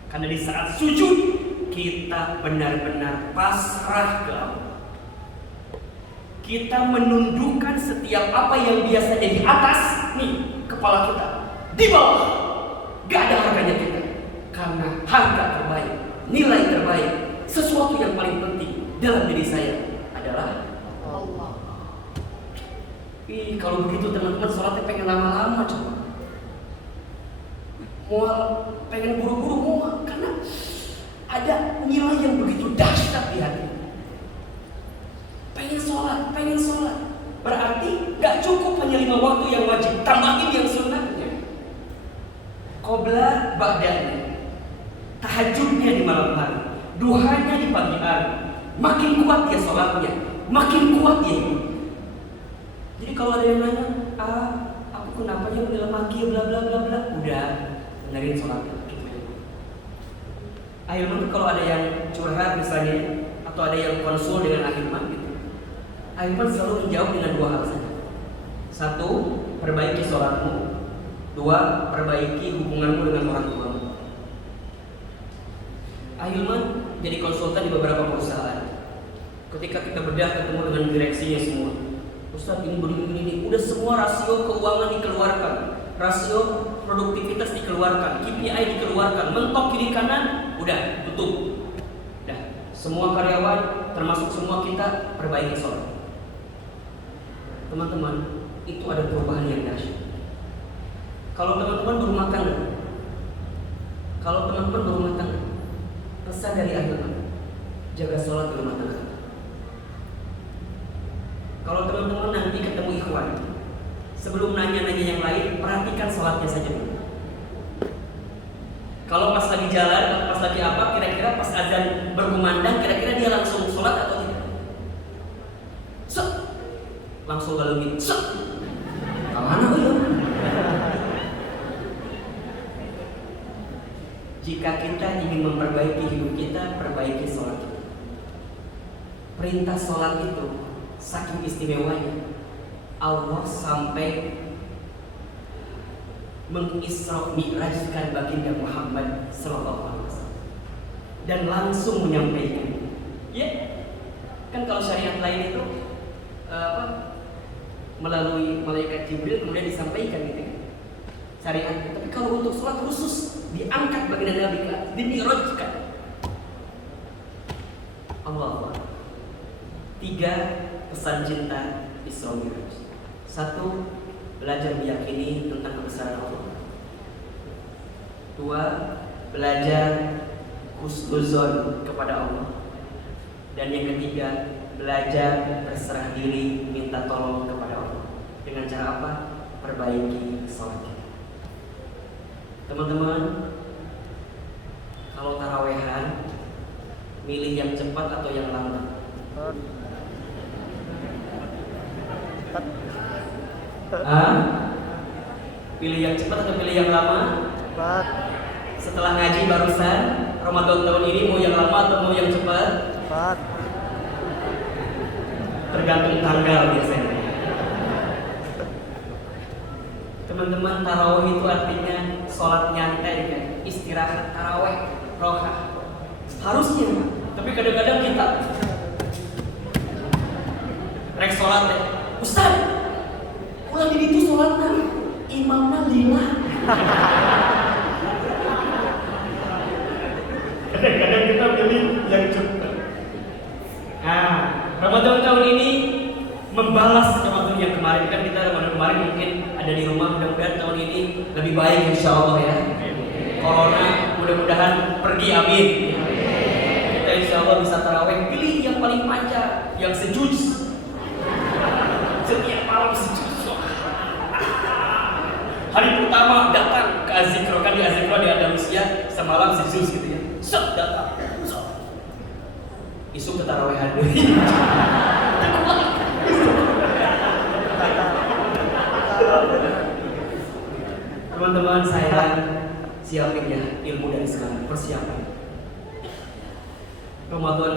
Karena di saat sujud kita benar-benar pasrah ke Allah. Kita menundukkan setiap apa yang biasanya di atas, nih, kepala kita, di bawah. Gak ada harganya kita. Karena harga terbaik, nilai terbaik, sesuatu yang paling penting dalam diri saya adalah Allah. Kalau begitu teman-teman, sholatnya pengen lama-lama coba. Pengen buru-buru mau, karena ada nilai yang begitu dahsyat di hati. Pengen sholat. Berarti gak cukup hanya 5 waktu yang wajib, tambahin yang sunnahnya. Qobla ba'danya, tahajudnya di malam hari, duhanya di pagi hari. Makin kuat dia sholatnya, makin kuat dia hidup. Jadi kalau ada yang nanya, aku kenapa yang dalam maki bla bla bla bla, udah benerin sholatnya. Ahilman kalau ada yang curhat misalnya, atau ada yang konsul dengan Ahilman gitu, Ahilman selalu menjawab dengan 2 hal saja. 1, perbaiki sholatmu. 2, perbaiki hubunganmu dengan orang tuamu. Ahilman jadi konsultan di beberapa perusahaan. Ketika kita bedah ketemu dengan direksinya semua, Ustaz ini begini, udah semua rasio keuangan dikeluarkan, rasio produktivitas dikeluarkan, KPI dikeluarkan, mentok kiri kanan, udah tutup. Dah, semua karyawan termasuk semua kita perbaiki sholat. Teman-teman, itu ada perubahan yang dahsyat. Kalau teman-teman berumah tangga, pesan dari Ahilman, jaga sholat di rumah tangga. Kalau teman-teman nanti ketemu ikhwan, sebelum nanya-nanya yang lain, perhatikan sholatnya saja dulu. Kalau pas lagi jalan, atau pas lagi apa, kira-kira pas azan berkumandang, kira-kira dia langsung sholat atau tidak? Langsung galungin, kemana ya? Jika kita ingin memperbaiki hidup kita, perbaiki sholat kita. Perintah sholat itu saking istimewanya, Allah sampai mengisra mi'rajkan baginda Muhammad sallallahu alaihi wasallam dan langsung menyampaikan. Ya, kan kalau syariat lain itu melalui malaikat Jibril kemudian disampaikan gitu kan syariat. Tapi kalau untuk sholat khusus diangkat baginda Nabi, dimi'rajkan. Allah. 3 pesan cinta Isra Mi'raj. 1, belajar meyakini tentang kebesaran Allah. 2, belajar husnuzon kepada Allah. Dan yang ketiga, belajar berserah diri, minta tolong kepada Allah. Dengan cara apa? Perbaiki sholat kita. Teman-teman, kalau tarawehan, milih yang cepat atau yang lambat? Pilih yang cepat atau pilih yang lama? Cepat. Setelah ngaji barusan Ramadan tahun ini, mau yang lama atau mau yang cepat? Cepat. Tergantung tanggal biasanya. Teman-teman, tarawih itu artinya sholat nyantai kan, istirahat, tarawih, rohah. Harusnya, tapi kadang-kadang kita rek sholat ya, Ustaz, ulang di itu sholatnya, imamnya 5. Kadang-kadang kita pilih yang cepat. Nah, Ramadan tahun ini membalas Ramadan yang kemarin. Kan kita Ramadan kemarin mungkin ada di rumah, mudah-mudahan tahun ini lebih baik insya Allah ya. Corona mudah-mudahan pergi, amin. Kita insya Allah bisa tarawih, pilih yang paling panjang, yang sejuz. Setiap malam sejuz. Hari pertama datang ke Azikro, kan di Azikro di Andalusia semalam sejuz gitu ya. Datang. Isu ke tarawehan dulu. Teman-teman, saya siapin ya ilmu dari sekarang, persiapan. Ramadan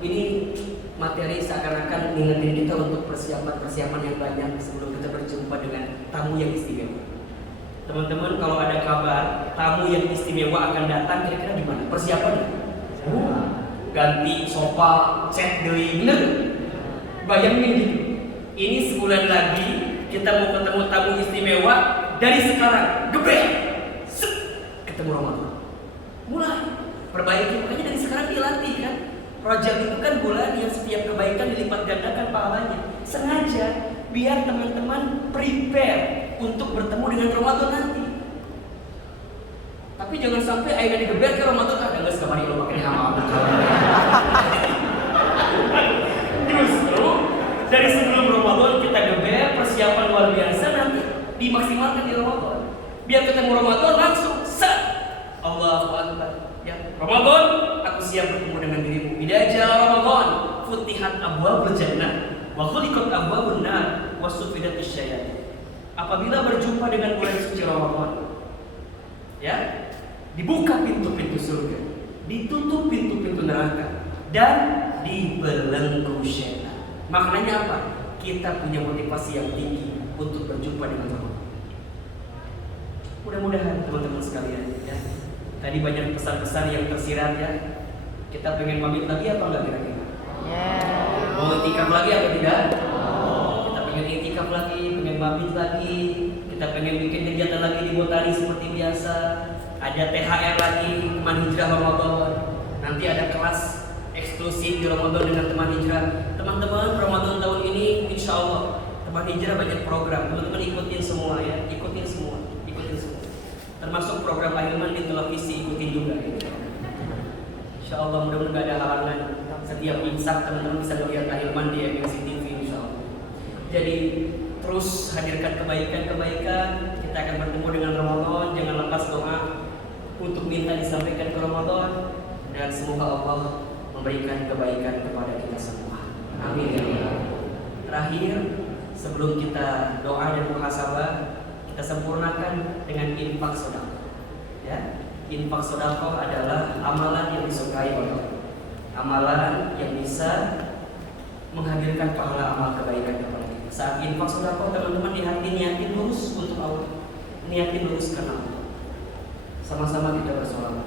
ini materi seakan-akan ngingetin kita untuk persiapan yang banyak sebelum kita berjumpa dengan tamu yang istimewa. Teman-teman, kalau ada kabar tamu yang istimewa akan datang, kira-kira gimana persiapannya? Ganti sofa, cat deui, bener? Bayangin gitu. Ini sebulan lagi kita mau ketemu tamu istimewa, dari sekarang geber, ketemu Ramadan. Mulai perbaiki, makanya dari sekarang dilatih kan. Rajab itu kan bulan yang setiap kebaikan dilipat gandakan pahalanya. Sengaja biar teman-teman prepare untuk bertemu dengan Ramadan nanti. Tapi jangan sampai akhirnya digeber ke Ramadan, enggak sekali lo pakai amal. Justru dari sebelum Ramadan kita geber, persiapan luar biasa, nanti dimaksimalkan di Ramadan. Biar ketemu Ramadan langsung set. Allahu Akbar. Ya, Ramadan, aku siap bertemu dengan dirimu. Idza jaa Ramadan, futihat abwabul jannah wa khuliqat abwabun nar wa sufidat asyayatin. Apabila berjumpa dengan bulan suci Ramadan, ya, dibuka pintu-pintu surga, ditutup pintu-pintu neraka, dan dibelenggu syaitan. Maknanya apa? Kita punya motivasi yang tinggi untuk berjumpa dengan Ramadan. Mudah-mudahan teman-teman sekalian, ya. Tadi banyak pesan-pesan yang tersirat, ya. Kita pengen pamit lagi apa enggak kira-kira? Mau itikaf lagi atau tidak? Kita pengen itikaf lagi, pengen pamit lagi, kita pengen bikin kegiatan lagi di Botani seperti biasa. Ada THR lagi, teman hijrah Ramadan. Nanti ada kelas eksklusif di Ramadan dengan teman hijrah. Teman-teman, Ramadan tahun ini insya Allah teman hijrah banyak program. Teman-teman ikutin semua, ya, ikutin semua. Termasuk program Ahilman di televisi, ikutin juga. Insya Allah mudah-mudahan gak ada halangan. Setiap imsak teman-teman bisa melihat Ahilman di MNC TV insya Allah. Jadi terus hadirkan kebaikan-kebaikan. Kita akan bertemu dengan Ramadan. Jangan lepas doa untuk minta disampaikan ke Ramadan, dan semoga Allah memberikan kebaikan kepada kita semua. Amin ya Allah. Terakhir, sebelum kita doa dan muhasabah, kita sempurnakan dengan infak sedekah. Ya, infak sedekah adalah amalan yang disukai oleh Allah. Amalan yang bisa menghadirkan pahala amal kebaikan kepada kita. Saat infak sedekah, teman-teman di hati niatin lurus untuk Allah. Niatin lurus karena Allah. Sama-sama kita bersolawat.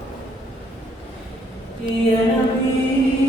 Ya Nabi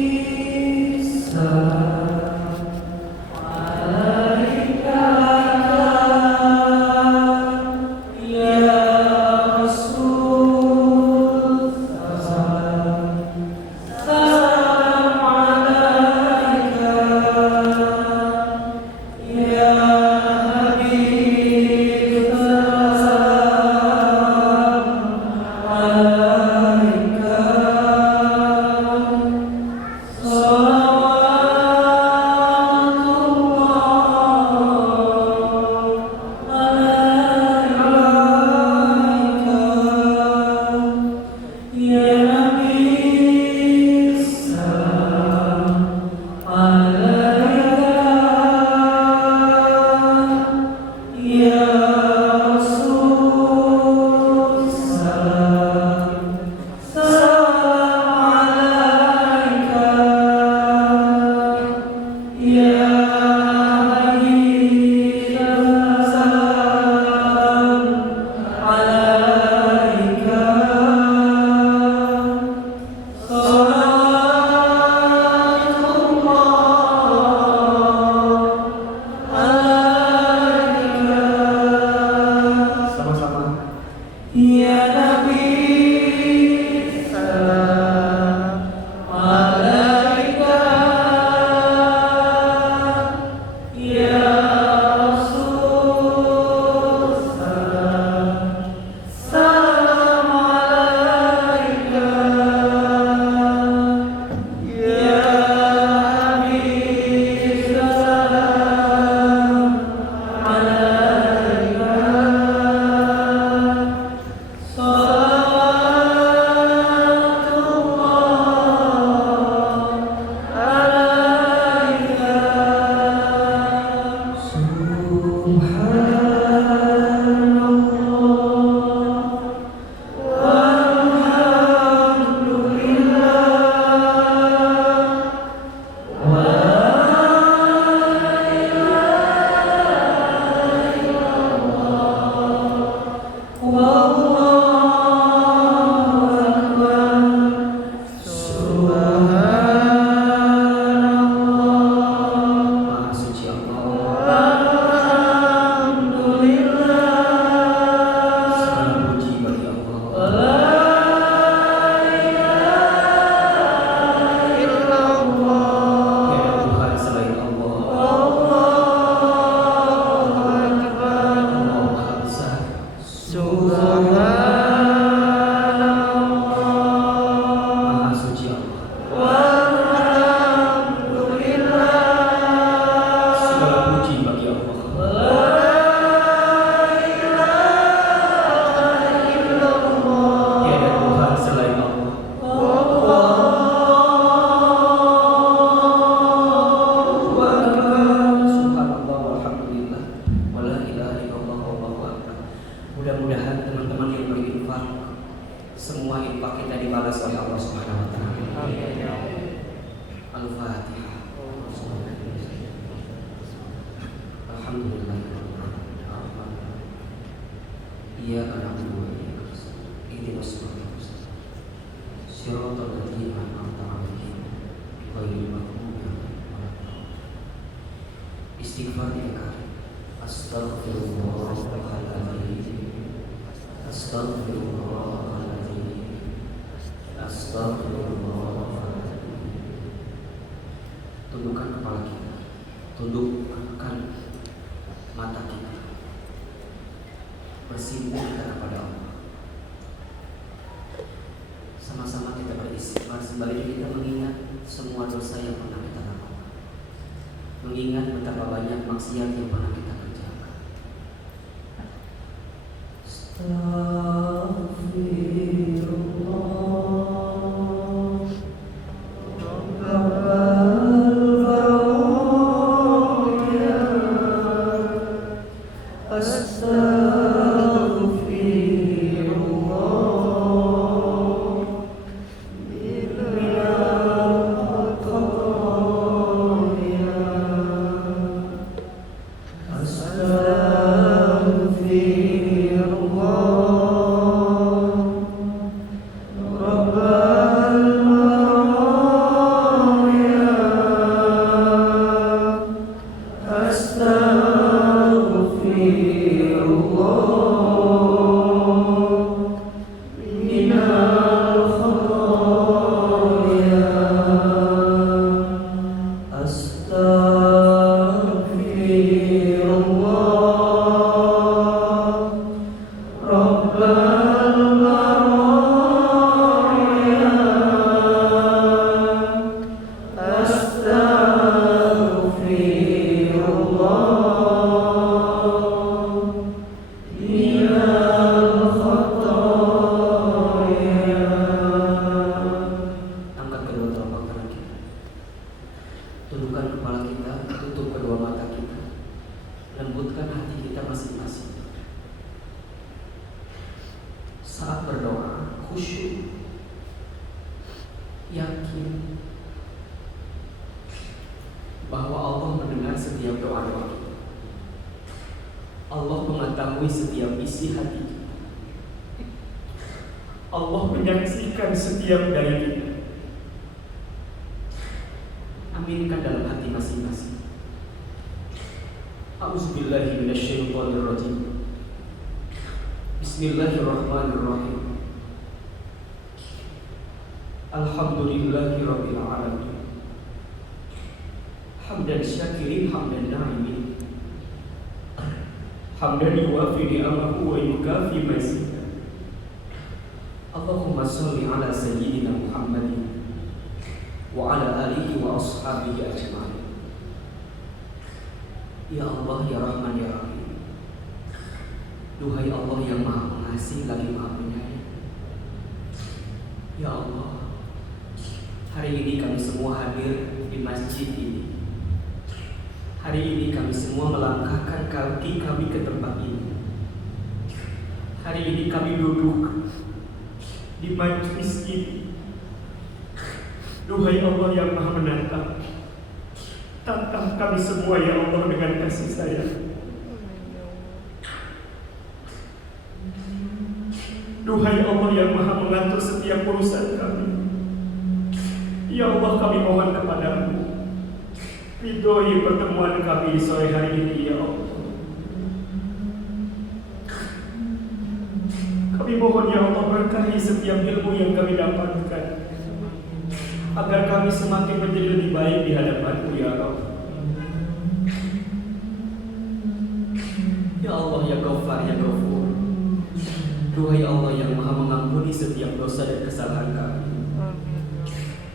Alhamdulillahirabbil alamin. Iyyaka na'budu wa iyyaka nasta'in. Ihdinas siratal mustaqim. Shiratal ladzina an'amta 'alaihim ghairil maghdubi 'alaihim waladdallin. Istighfar 3 kali. Astaghfirullahaladzim. Astaghfirullahaladzim. Astaghfirullahaladzim. Tundukkan kepala kita, tundukkan mata kita, bersimpuh kita kepada Allah. Sama-sama kita beristighfar sembari kita mengingat semua dosa yang pernah kita lakukan, mengingat betapa banyak maksiat yang pernah kita kerjakan. Tundukkan kepala kita, tutup kedua mata kita, lembutkan hati kita masing-masing. Saat berdoa, khusyuk, yakin bahwa Allah mendengar setiap doa-doa kita. Allah mengetahui setiap isi hati kita. Allah menyaksikan setiap dari kita. Aminkan dalam hati masing-masing. A'udzubillahi minasyaitonirrajim. Bismillahirrahmanirrahim. Alhamdulillahirabbil alamin. Hamdan syakirin hamdan na'imin. Hamdan yuwafi ni'amahu wa yukafi mazidah. Allahumma shalli ala sayyidina Muhammadin wa ala alihi wa ashabihi ajma'in. Ya Allah, ya Rahman, ya Rahim. Duhai Allah yang Maha Pengasih lagi Maha Penyayang. Ya Allah, hari ini kami semua hadir di masjid ini. Hari ini kami semua melangkahkan kaki kami ke tempat ini. Hari ini kami duduk di majlis ini. Duhai Allah yang Maha Menatap, tantang kami semua ya Allah dengan kasih sayang. Duhai Allah yang Maha mengatur setiap urusan kami. Ya Allah, kami mohon kepadamu, ridhoi pertemuan kami di sore hari ini ya Allah. Kami mohon ya Allah, berkahi setiap ilmu yang kami dapatkan, agar kami semakin menjadi lebih baik di hadapan-Mu ya Allah. Ya Allah, ya Ghaffar, ya Ghafur. Duhai Allah yang Maha mengampuni setiap dosa dan kesalahan kami.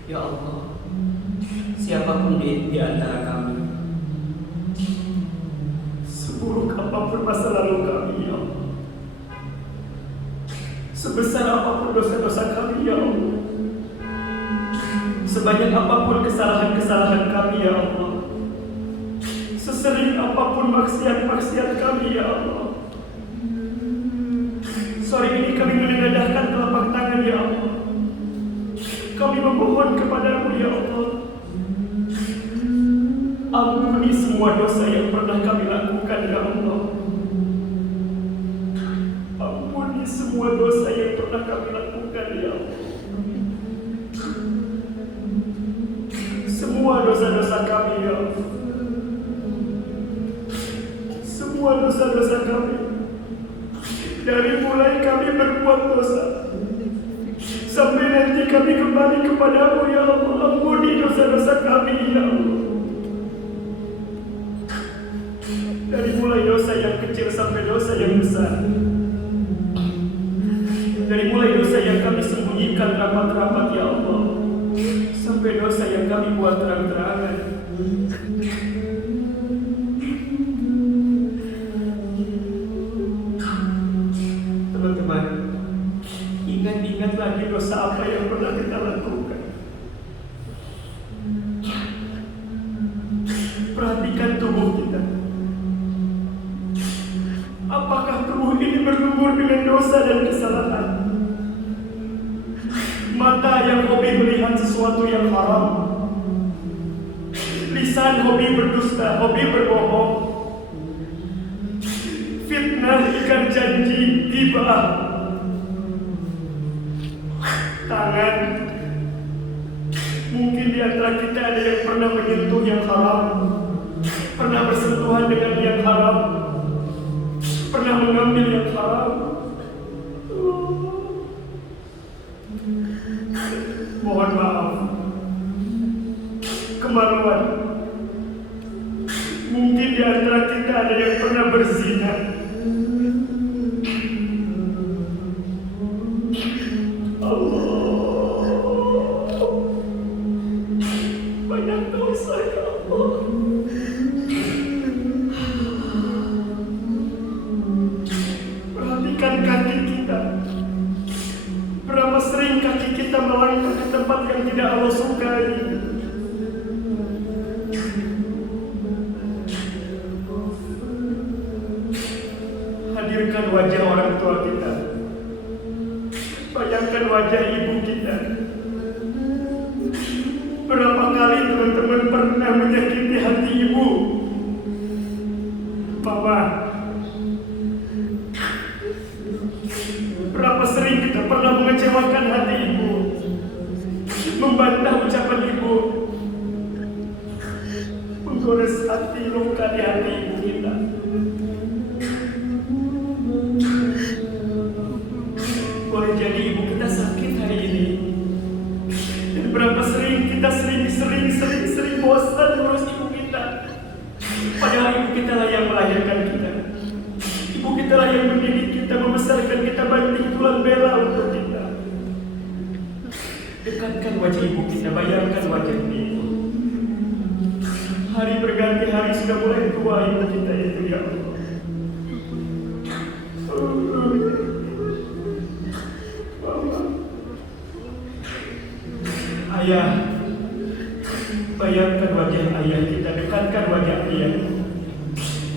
Ya Allah, siapapun di antara kami, seburuk apapun masa lalu kami ya Allah, sebesar apapun dosa-dosa kami ya Allah, sebanyak apapun kesalahan-kesalahan kami ya Allah, sesering apapun maksiat-maksiat kami ya Allah, sore ini kami menengadahkan telapak tangan ya Allah. Kami memohon kepadamu ya Allah, ampuni semua semua dosa yang pernah kami lakukan, ya Allah. Ampuni semua dosa yang pernah kami lakukan, ya Allah. Semua dosa-dosa kami, ya Allah. Semua dosa-dosa kami, dari mulai kami berbuat dosa sampai nanti kami kembali kepadamu, ya Allah. Ampuni dosa-dosa kami, ya Allah. Dari mulai dosa yang kecil sampai dosa yang besar, dari mulai dosa yang kami sembunyikan rapat-rapat, ya Allah, sampai dosa yang kami buat terang-terangan. Teman-teman, ingat-ingat lagi dosa apa yang pernah kita lakukan. Perhatikan tubuh kita. Apakah tubuh ini berlumur dengan dosa dan kesalahan? Mata yang hobi melihat sesuatu yang haram, lisan hobi berdusta, hobi berbohong, fitnah, ingkar janji, ghibah. Tangan, mungkin di antara kita ada yang pernah menyentuh yang haram, pernah bersentuhan dengan yang haram, pernah mengambil yang haram. Mohon maaf. Kemaluan, mungkin di antara kita ada yang pernah berzina. Allah, banyak dosa, ya Allah. Perhatikan kaki kita. Berapa sering kaki kita melangkah ke tempat yang tidak Allah sukai. Hadirkan wajah orang tua kita. Bayangkan wajah ibu kita. Berapa kali teman-teman pernah menyakiti hati ibu? Mama, berapa sering kita pernah mengecewakan hati ibu, membantah ucapan ibu, menggores hati, luka di hati ibu kita. Boleh jadi ibu kita sakit hari ini, dan berapa sering kita sering bosan ngurus ibu kita. Padahal ibu kita lah yang melahirkan kita. Ibu kita lah yang mendidik kita, membesarkan kita, banting tulang bela untuk kita. Dekatkan wajah ibu kita, bayangkan wajah ibu. Hari berganti hari sudah mulai tua ibu kita itu, ya Allah. Mama, ayah, bayangkan wajah ayah kita, dekatkan wajah ayah.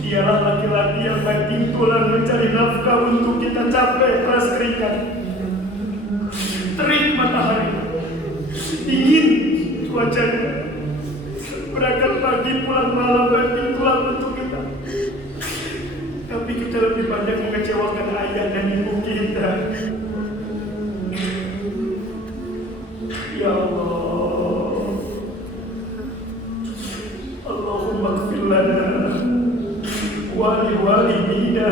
Dialah laki-laki yang banting tulang mencari nafkah untuk kita, capek, keras keringat, terik matahari, dingin cuacanya, berangkat pagi pulang malam banting tulang untuk kita. Tapi kita lebih banyak mengecewakan ayah dan ibu kita. Ya Allah, Allahumma ighfir lana waliwalidina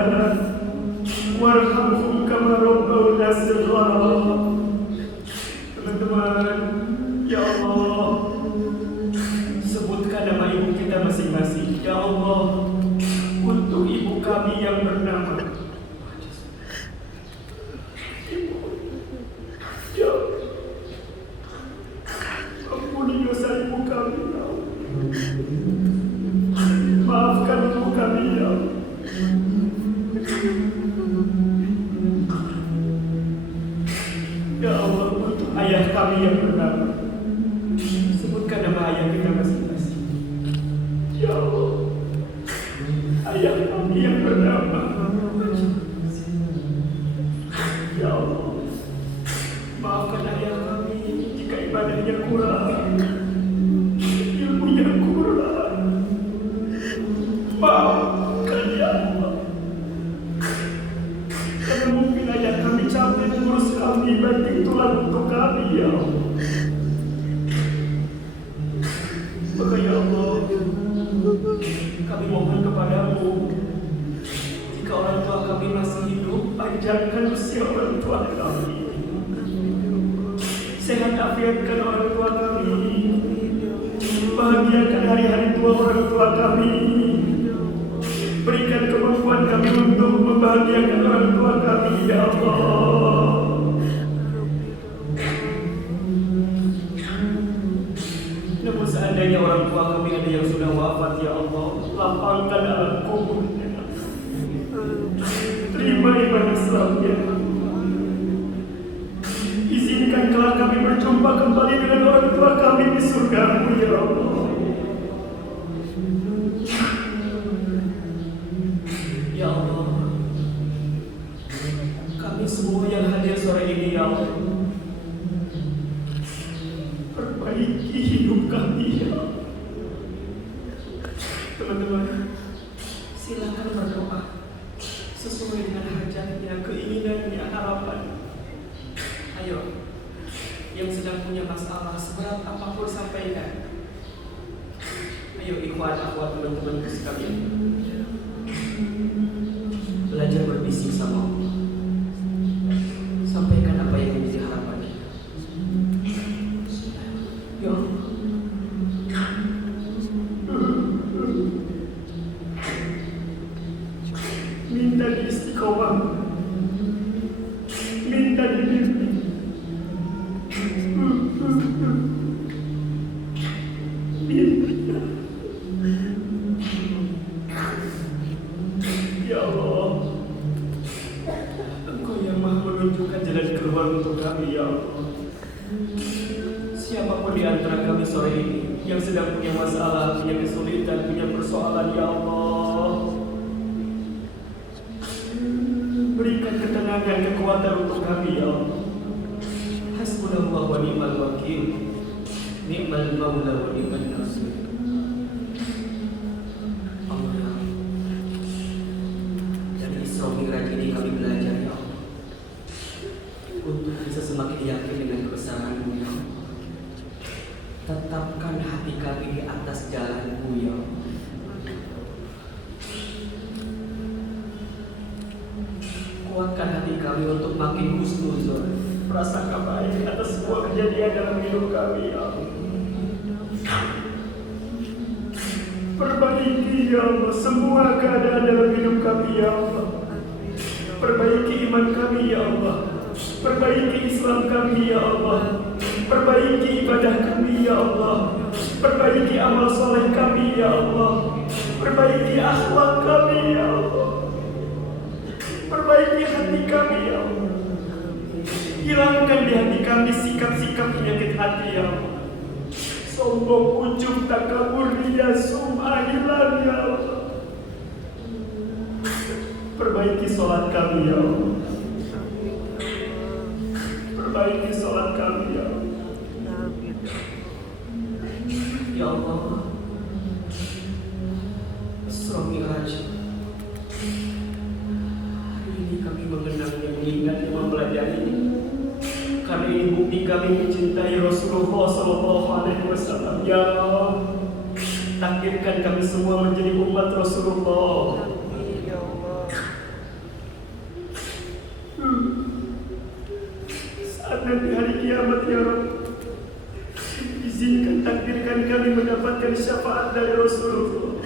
warhamhum kama rabbawna shighara. Teman-teman, ya Allah, sebutkan nama ibu kita masing-masing. Ya Allah, untuk ibu kami yang bernama ya, ampuni dosa ibu kami, ya Allah. Maafkan ibu kami, ya Allah. Ya Allah, untuk ayah kami yang bernama, sebutkan nama ayah kita masing-masing. Ya Allah, ayah kami yang bernama, ya Allah, maafkan ayah kami jika ibadahnya kurang, ilmunya kurang, Maafkan ya Allah. Karena mungkin ayah kami capek mengurus kami, banting tulang untuk kami ya Allah. Maka ya Allah, kami mohon kepadamu, jika orang tua kami masih hidup, panjangkan usia orang tua kami, sehat afiatkan orang tua kami, bahagiakan hari-hari tua orang tua kami, berikan kemampuan kami untuk membahagiakan orang tua kami ya Allah. Namun seandainya orang tua kami ada yang sudah wafat ya Allah, lapangkan alam kuburnya, terima iman Islamnya, izinkan kelak kami berjumpa kembali dengan orang tua kami di surga-Mu ya Allah. Ya Allah, kami semua yang hadir sore ini ya Allah, perbaiki hidup kami ya Allah. Teman-teman, silakan berdoa sesuai dengan hajatnya, keinginannya, harapan. Ayo, yang sedang punya masalah seberat apapun sampaikan. Ayo ikhwan akhwat teman-teman sekalian, belajar berbisik sama Allah. Sampaikan apa yang menjadi harapan kita. Ya Allah, minta di istiqomah, minta dibimbing. Ya Allah, Engkau yang Maha menunjukkan jalan keluar untuk kami ya Allah. Siapapun di antara kami sore ini yang sedang punya masalah, punya kesulitan, punya persoalan ya Allah, berikan ketenangan, kekuatan untuk kami ya Allah. Hasbunallah wa ni'mal wakil, ni'mal maula wa ni'mal nasir. Allah, dari Isra Mi'raj ini kami belajar ya Allah, untuk bisa semakin yakin dengan kebesaran-Mu ya Allah. Tetapkan hati kami di atas jalan-Mu ya Allah. Kuatkan hati kami untuk makin husnuzon, prasangka baik atas semua kejadian dalam hidup kami ya Allah. Perbaiki ya Allah semua keadaan dalam hidup kami ya Allah. Perbaiki iman kami ya Allah, perbaiki Islam kami ya Allah, perbaiki ibadah kami ya Allah, perbaiki amal soleh kami ya Allah, perbaiki akhlak kami ya Allah, perbaiki hati kami ya Allah. Hilangkan di hati kami sikap-sikap penyakit hati ya Allah. Sombong, ujub, takabur, riya, sum'ah, hilang ya Allah. Perbaiki sholat kami ya Allah, perbaiki sholat kami ya Allah. Ya Allah, Isra Mi'raj, hari ini kami mengenangnya, mengingatnya, mempelajarinya. Karena ini bukti kami mencintai Rasulullah SAW. Ya Allah, takdirkan kami semua menjadi umat Rasulullah. Saat nanti hari kiamat ya Rabb, izinkan takdirkan kami mendapatkan syafaat dari Rasulullah.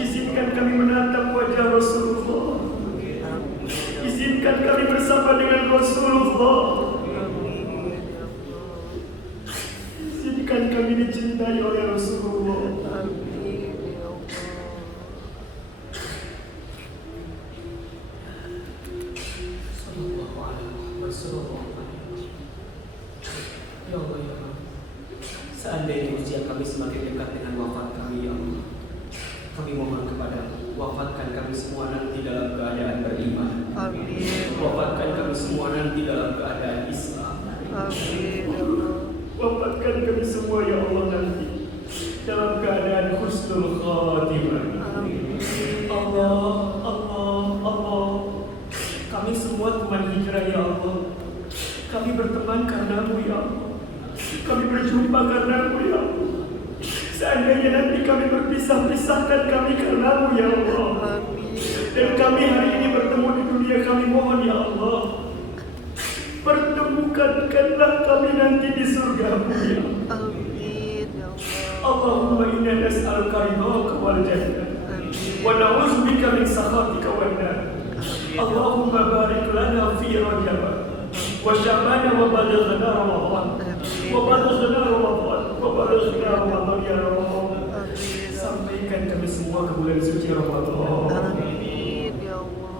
Izinkan kami menatap wajah Rasulullah. Izinkan kami bersama dengan Rasulullah. Izinkan kami dicintai oleh Rasulullah. Ya Allah ya Allah, seandainya usia kami semakin dekat dengan wafat kami ya Allah, kami mohon kepada-Mu, wafatkan kami semua nanti dalam keadaan beriman. Amin. Wafatkan kami semua nanti dalam keadaan Islam. Amin. Wafatkan kami semua ya Allah nanti dalam keadaan husnul khatimah. Allah, Allah, Allah. Kami semua teman hijrah ya Allah. Kami berteman karenamu ya Allah. Kami berjumpa karenamu ya Allah. Seandainya nanti kami berpisah-pisahkan kami karenamu ya Allah. Dan kami hari ini bertemu di dunia, kami mohon ya Allah, pertemukanlah kami nanti di surgamu ya Allah. Allahumma inna nas'aluka ridhaka wal jannah wa na'udzubika min sakhatika wan nar. Allahumma barik lana fi Rajab wa Sya'ban wa balighna Ramadan wa balighna Ramadan wa balighna Ramadan ya Allah. Sampaikan kami semua ke bulan suci Ramadan. Amin ya Allah.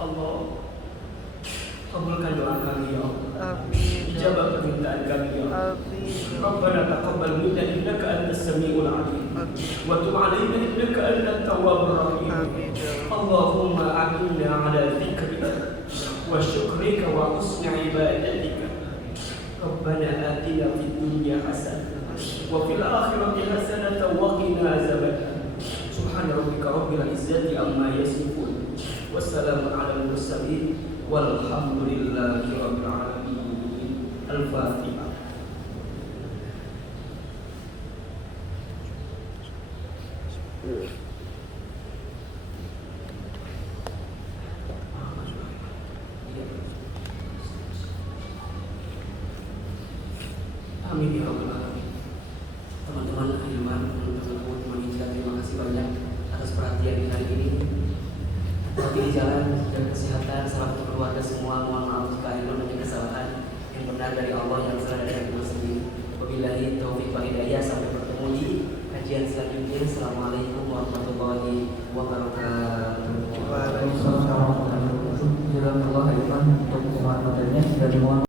Allah, kabulkan doa kami ya Allah. Amin. Ijabah permintaan kami ya Allah. Amin. Rabbana taqabbal minna innaka antas samiul alim. Wa tub 'alaina innaka antat tawwabur rahim. Amin. Allahumma a'inna 'ala dzikrika wa syukrika wa husni ibadatika. Rabbana atina fid dunya hasanah wa fil akhirati hasanah wa qina azabannar. Subhana rabbika rabbil izzati amma yasifun. Wassalamu 'alal mursalin walhamdulillahi rabbil alamin. Al-Fatihah. Amin ya rabbal alamin. Teman-teman Hilman, teman-teman hijrah, terima kasih banyak atas perhatian di hari ini. Hati di jalan dan kesehatan, salam untuk keluarga semua. Mohon maaf jika ada banyak kesalahan. Yang benar dari Allah, yang salah dari kita sendiri. Wabillahi taufiq wal hidayah. Sampai bertemu di kajian selanjutnya. Assalamualaikum warahmatullahi wabarakatuh. Waalaikumsalam warahmatullahi wabarakatuh. Jazakallah khairan untuk pemahamannya dan mohon